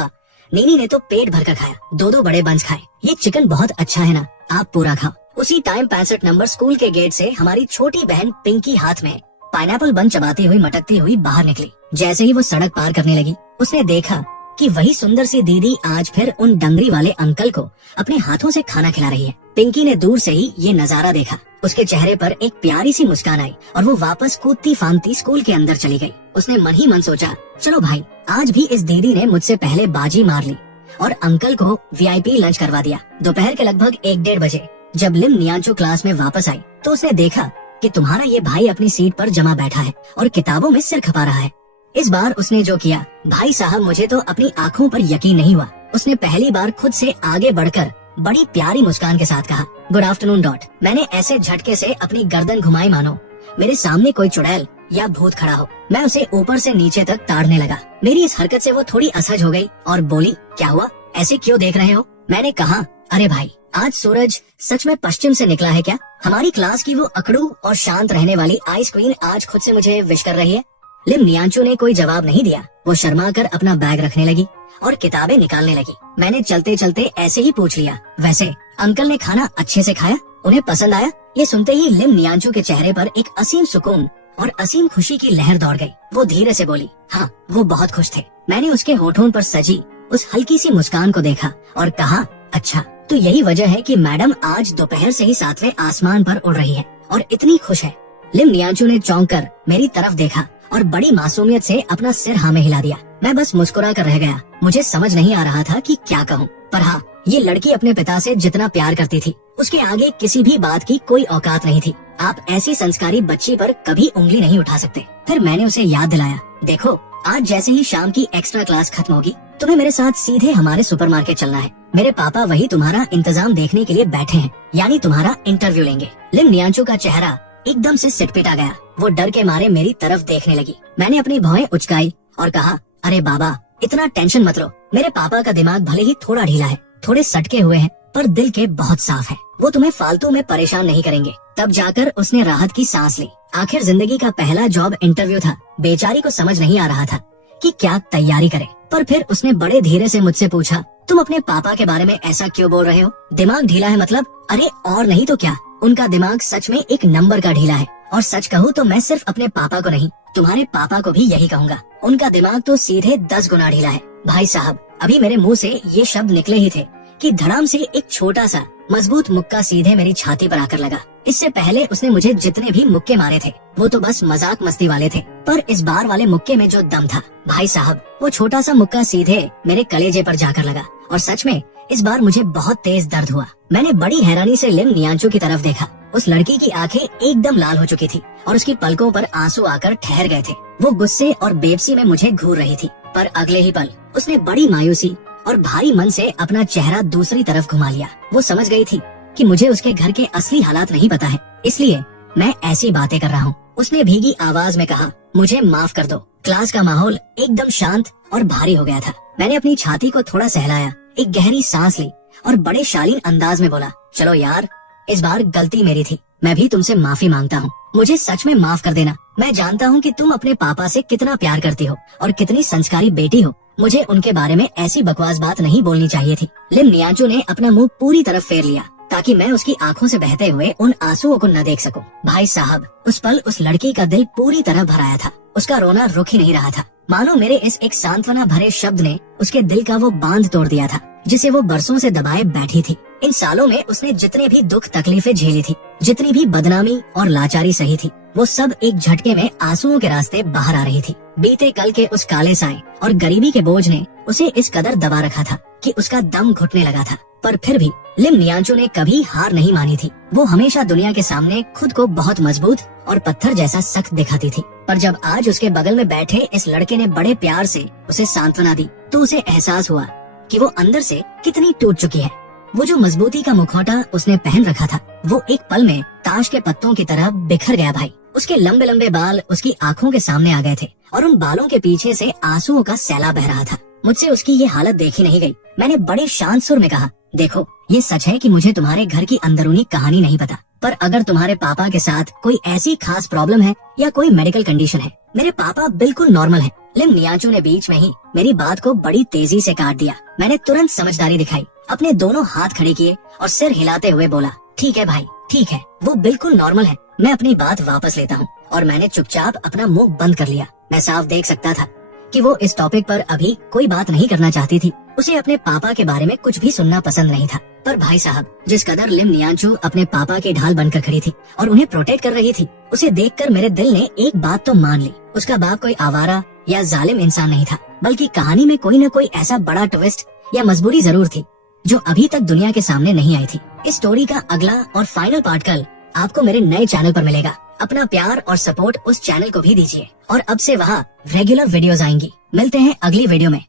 नीनी ने तो पेट भर कर खाया, 2-2 बड़े बंच खाए। ये चिकन बहुत अच्छा है ना, आप पूरा खाओ। उसी टाइम 65 नंबर स्कूल के गेट से हमारी छोटी बहन पिंकी हाथ में पाइनएप्पल बन चबाती हुई मटकती हुई बाहर निकली। जैसे ही वो सड़क पार करने लगी, उसने देखा कि वही सुंदर सी दीदी आज फिर उन डंगरी वाले अंकल को अपने हाथों से खाना खिला रही है। पिंकी ने दूर से ही ये नजारा देखा। उसके चेहरे पर एक प्यारी सी मुस्कान आई और वो वापस कूदती फांदती स्कूल के अंदर चली गई। उसने मन ही मन सोचा, चलो भाई, आज भी इस दीदी ने मुझसे पहले बाजी मार ली और अंकल को VIP लंच करवा दिया। दोपहर के लगभग 1-1:30 बजे जब लिम नियांचू क्लास में वापस आई, तो उसने देखा कि तुम्हारा ये भाई अपनी सीट पर जमा बैठा है और किताबों में सिर खपा रहा है। इस बार उसने जो किया, भाई साहब, मुझे तो अपनी आंखों पर यकीन नहीं हुआ। उसने पहली बार खुद से आगे बढ़कर बड़ी प्यारी मुस्कान के साथ कहा, गुड आफ्टरनून डॉट। मैंने ऐसे झटके से अपनी गर्दन घुमाई मानो मेरे सामने कोई चुड़ैल या भूत खड़ा हो। मैं उसे ऊपर से नीचे तक ताड़ने लगा। मेरी इस हरकत से वो थोड़ी असहज हो गई और बोली, क्या हुआ, ऐसे क्यों देख रहे हो? मैंने कहा, अरे भाई, आज सूरज सच में पश्चिम से निकला है क्या? हमारी क्लास की वो अकड़ू और शांत रहने वाली आइस क्वीन आज खुद से मुझे विश कर रही है। लिम नियांचू ने कोई जवाब नहीं दिया। वो शर्मा कर अपना बैग रखने लगी और किताबें निकालने लगी। मैंने चलते चलते ऐसे ही पूछ लिया, वैसे अंकल ने खाना अच्छे से खाया, उन्हें पसंद आया? ये सुनते ही लिम नियांचू के चेहरे पर एक असीम सुकून और असीम खुशी की लहर दौड़ गई। वो धीरे से बोली, हाँ, वो बहुत खुश थे। मैंने उसके होठों पर सजी उस हल्की सी मुस्कान को देखा और कहा, अच्छा, तो यही वजह है कि मैडम आज दोपहर से ही 7वें आसमान पर उड़ रही है और इतनी खुश है। लिम नियांचू ने चौंक कर मेरी तरफ देखा और बड़ी मासूमियत से अपना सिर हाँ में हिला दिया। मैं बस मुस्कुरा कर रह गया। मुझे समझ नहीं आ रहा था कि क्या कहूँ, पर हाँ, ये लड़की अपने पिता से जितना प्यार करती थी, उसके आगे किसी भी बात की कोई औकात नहीं थी। आप ऐसी संस्कारी बच्ची पर कभी उंगली नहीं उठा सकते। फिर मैंने उसे याद दिलाया, देखो, आज जैसे ही शाम की एक्स्ट्रा क्लास खत्म होगी, तुम्हें मेरे साथ सीधे हमारे सुपरमार्केट चलना है। मेरे पापा वही तुम्हारा इंतजाम देखने के लिए बैठे हैं, यानी तुम्हारा इंटरव्यू लेंगे। लिम नियांचू का चेहरा एकदम से सिटपिटा गया। वो डर के मारे मेरी तरफ देखने लगी। मैंने अपनी भौहें उचकाई और कहा, अरे बाबा इतना टेंशन मत लो। मेरे पापा का दिमाग भले ही थोड़ा ढीला है, थोड़े सटके हुए हैं, पर दिल के बहुत साफ है। वो तुम्हें फालतू में परेशान नहीं करेंगे। तब जाकर उसने राहत की सांस ली। आखिर जिंदगी का पहला जॉब इंटरव्यू था। बेचारी को समझ नहीं आ रहा था कि क्या तैयारी करे। पर फिर उसने बड़े धीरे से मुझसे पूछा, तुम अपने पापा के बारे में ऐसा क्यों बोल रहे हो? दिमाग ढीला है मतलब? अरे और नहीं तो क्या, उनका दिमाग सच में एक नंबर का ढीला है। और सच कहूँ तो मैं सिर्फ अपने पापा को नहीं, तुम्हारे पापा को भी यही कहूँगा। उनका दिमाग तो सीधे 10 गुना ढीला है। भाई साहब, अभी मेरे मुंह से ये शब्द निकले ही थे कि धड़ाम से एक छोटा सा मजबूत मुक्का सीधे मेरी छाती पर आकर लगा। इससे पहले उसने मुझे जितने भी मुक्के मारे थे वो तो बस मजाक मस्ती वाले थे, पर इस बार वाले मुक्के में जो दम था, भाई साहब, वो छोटा सा मुक्का सीधे मेरे कलेजे पर जाकर लगा। और सच में इस बार मुझे बहुत तेज दर्द हुआ। मैंने बड़ी हैरानी से लिम नियांचू की तरफ देखा। उस लड़की की आंखें एकदम लाल हो चुकी थी और उसकी पलकों पर आंसू आकर ठहर गए थे। वो गुस्से और बेबसी में मुझे घूर रही थी, पर अगले ही पल उसने बड़ी मायूसी और भारी मन से अपना चेहरा दूसरी तरफ घुमा लिया। वो समझ गई थी कि मुझे उसके घर के असली हालात नहीं पता है, इसलिए मैं ऐसी बातें कर रहा हूँ। उसने भीगी आवाज में कहा, मुझे माफ कर दो। क्लास का माहौल एकदम शांत और भारी हो गया था। मैंने अपनी छाती को थोड़ा सहलाया, एक गहरी सांस ली और बड़े शालीन अंदाज में बोला, चलो यार, इस बार गलती मेरी थी, मैं भी तुमसे माफी मांगता हूँ। मुझे सच में माफ कर देना। मैं जानता हूँ कि तुम अपने पापा से कितना प्यार करती हो और कितनी संस्कारी बेटी हो। मुझे उनके बारे में ऐसी बकवास बात नहीं बोलनी चाहिए थी। लिम नियांचू ने अपना मुंह पूरी तरफ फेर लिया ताकि मैं उसकी आंखों से बहते हुए उन आंसुओं को न देख सकूं। भाई साहब, उस पल उस लड़की का दिल पूरी तरह भर आया था। उसका रोना रुक ही नहीं रहा था, मानो मेरे इस एक सांत्वना भरे शब्द ने उसके दिल का वो बांध तोड़ दिया था जिसे वो बरसों से दबाए बैठी थी। इन सालों में उसने जितने भी दुख तकलीफें झेली थी, जितनी भी बदनामी और लाचारी सही थी, वो सब एक झटके में आंसुओं के रास्ते बाहर आ रही थी। बीते कल के उस काले साए और गरीबी के बोझ ने उसे इस कदर दबा रखा था कि उसका दम घुटने लगा था। पर फिर भी लिम नियांचू ने कभी हार नहीं मानी थी। वो हमेशा दुनिया के सामने खुद को बहुत मजबूत और पत्थर जैसा सख्त दिखाती थी। पर जब आज उसके बगल में बैठे इस लड़के ने बड़े प्यार से उसे सांत्वना दी, तो उसे एहसास हुआ कि वो अंदर से कितनी टूट चुकी है। वो जो मजबूती का मुखौटा उसने पहन रखा था, वो एक पल में ताश के पत्तों की तरह बिखर गया। भाई, उसके लंबे लंबे बाल उसकी आंखों के सामने आ गए थे और उन बालों के पीछे से आंसुओं का सैलाब बह रहा था। मुझसे उसकी ये हालत देखी नहीं गई। मैंने बड़े शांत सुर में कहा, देखो, ये सच है कि मुझे तुम्हारे घर की अंदरूनी कहानी नहीं पता, पर अगर तुम्हारे पापा के साथ कोई ऐसी खास प्रॉब्लम है या कोई मेडिकल कंडीशन है, मेरे पापा बिल्कुल नॉर्मल है। लिम नियांचू ने बीच में ही मेरी बात को बड़ी तेजी से काट दिया। मैंने तुरंत समझदारी दिखाई, अपने दोनों हाथ खड़े किए और सिर हिलाते हुए बोला, ठीक है भाई, ठीक है, वो बिल्कुल नॉर्मल है, मैं अपनी बात वापस लेता हूँ। और मैंने चुपचाप अपना मुंह बंद कर लिया। मैं साफ देख सकता था कि वो इस टॉपिक पर अभी कोई बात नहीं करना चाहती थी। उसे अपने पापा के बारे में कुछ भी सुनना पसंद नहीं था। पर भाई साहब, जिस कदर लिम नियांचू अपने पापा की ढाल बनकर खड़ी थी और उन्हें प्रोटेक्ट कर रही थी, उसे देखकर मेरे दिल ने एक बात तो मान ली, उसका बाप कोई आवारा या जालिम इंसान नहीं था, बल्कि कहानी में कोई न कोई ऐसा बड़ा ट्विस्ट या मजबूरी जरूर थी जो अभी तक दुनिया के सामने नहीं आई थी। इस स्टोरी का अगला और फाइनल पार्ट कल आपको मेरे नए चैनल पर मिलेगा। अपना प्यार और सपोर्ट उस चैनल को भी दीजिए और अब से वहाँ रेगुलर वीडियोस आएंगी। मिलते हैं अगली वीडियो में।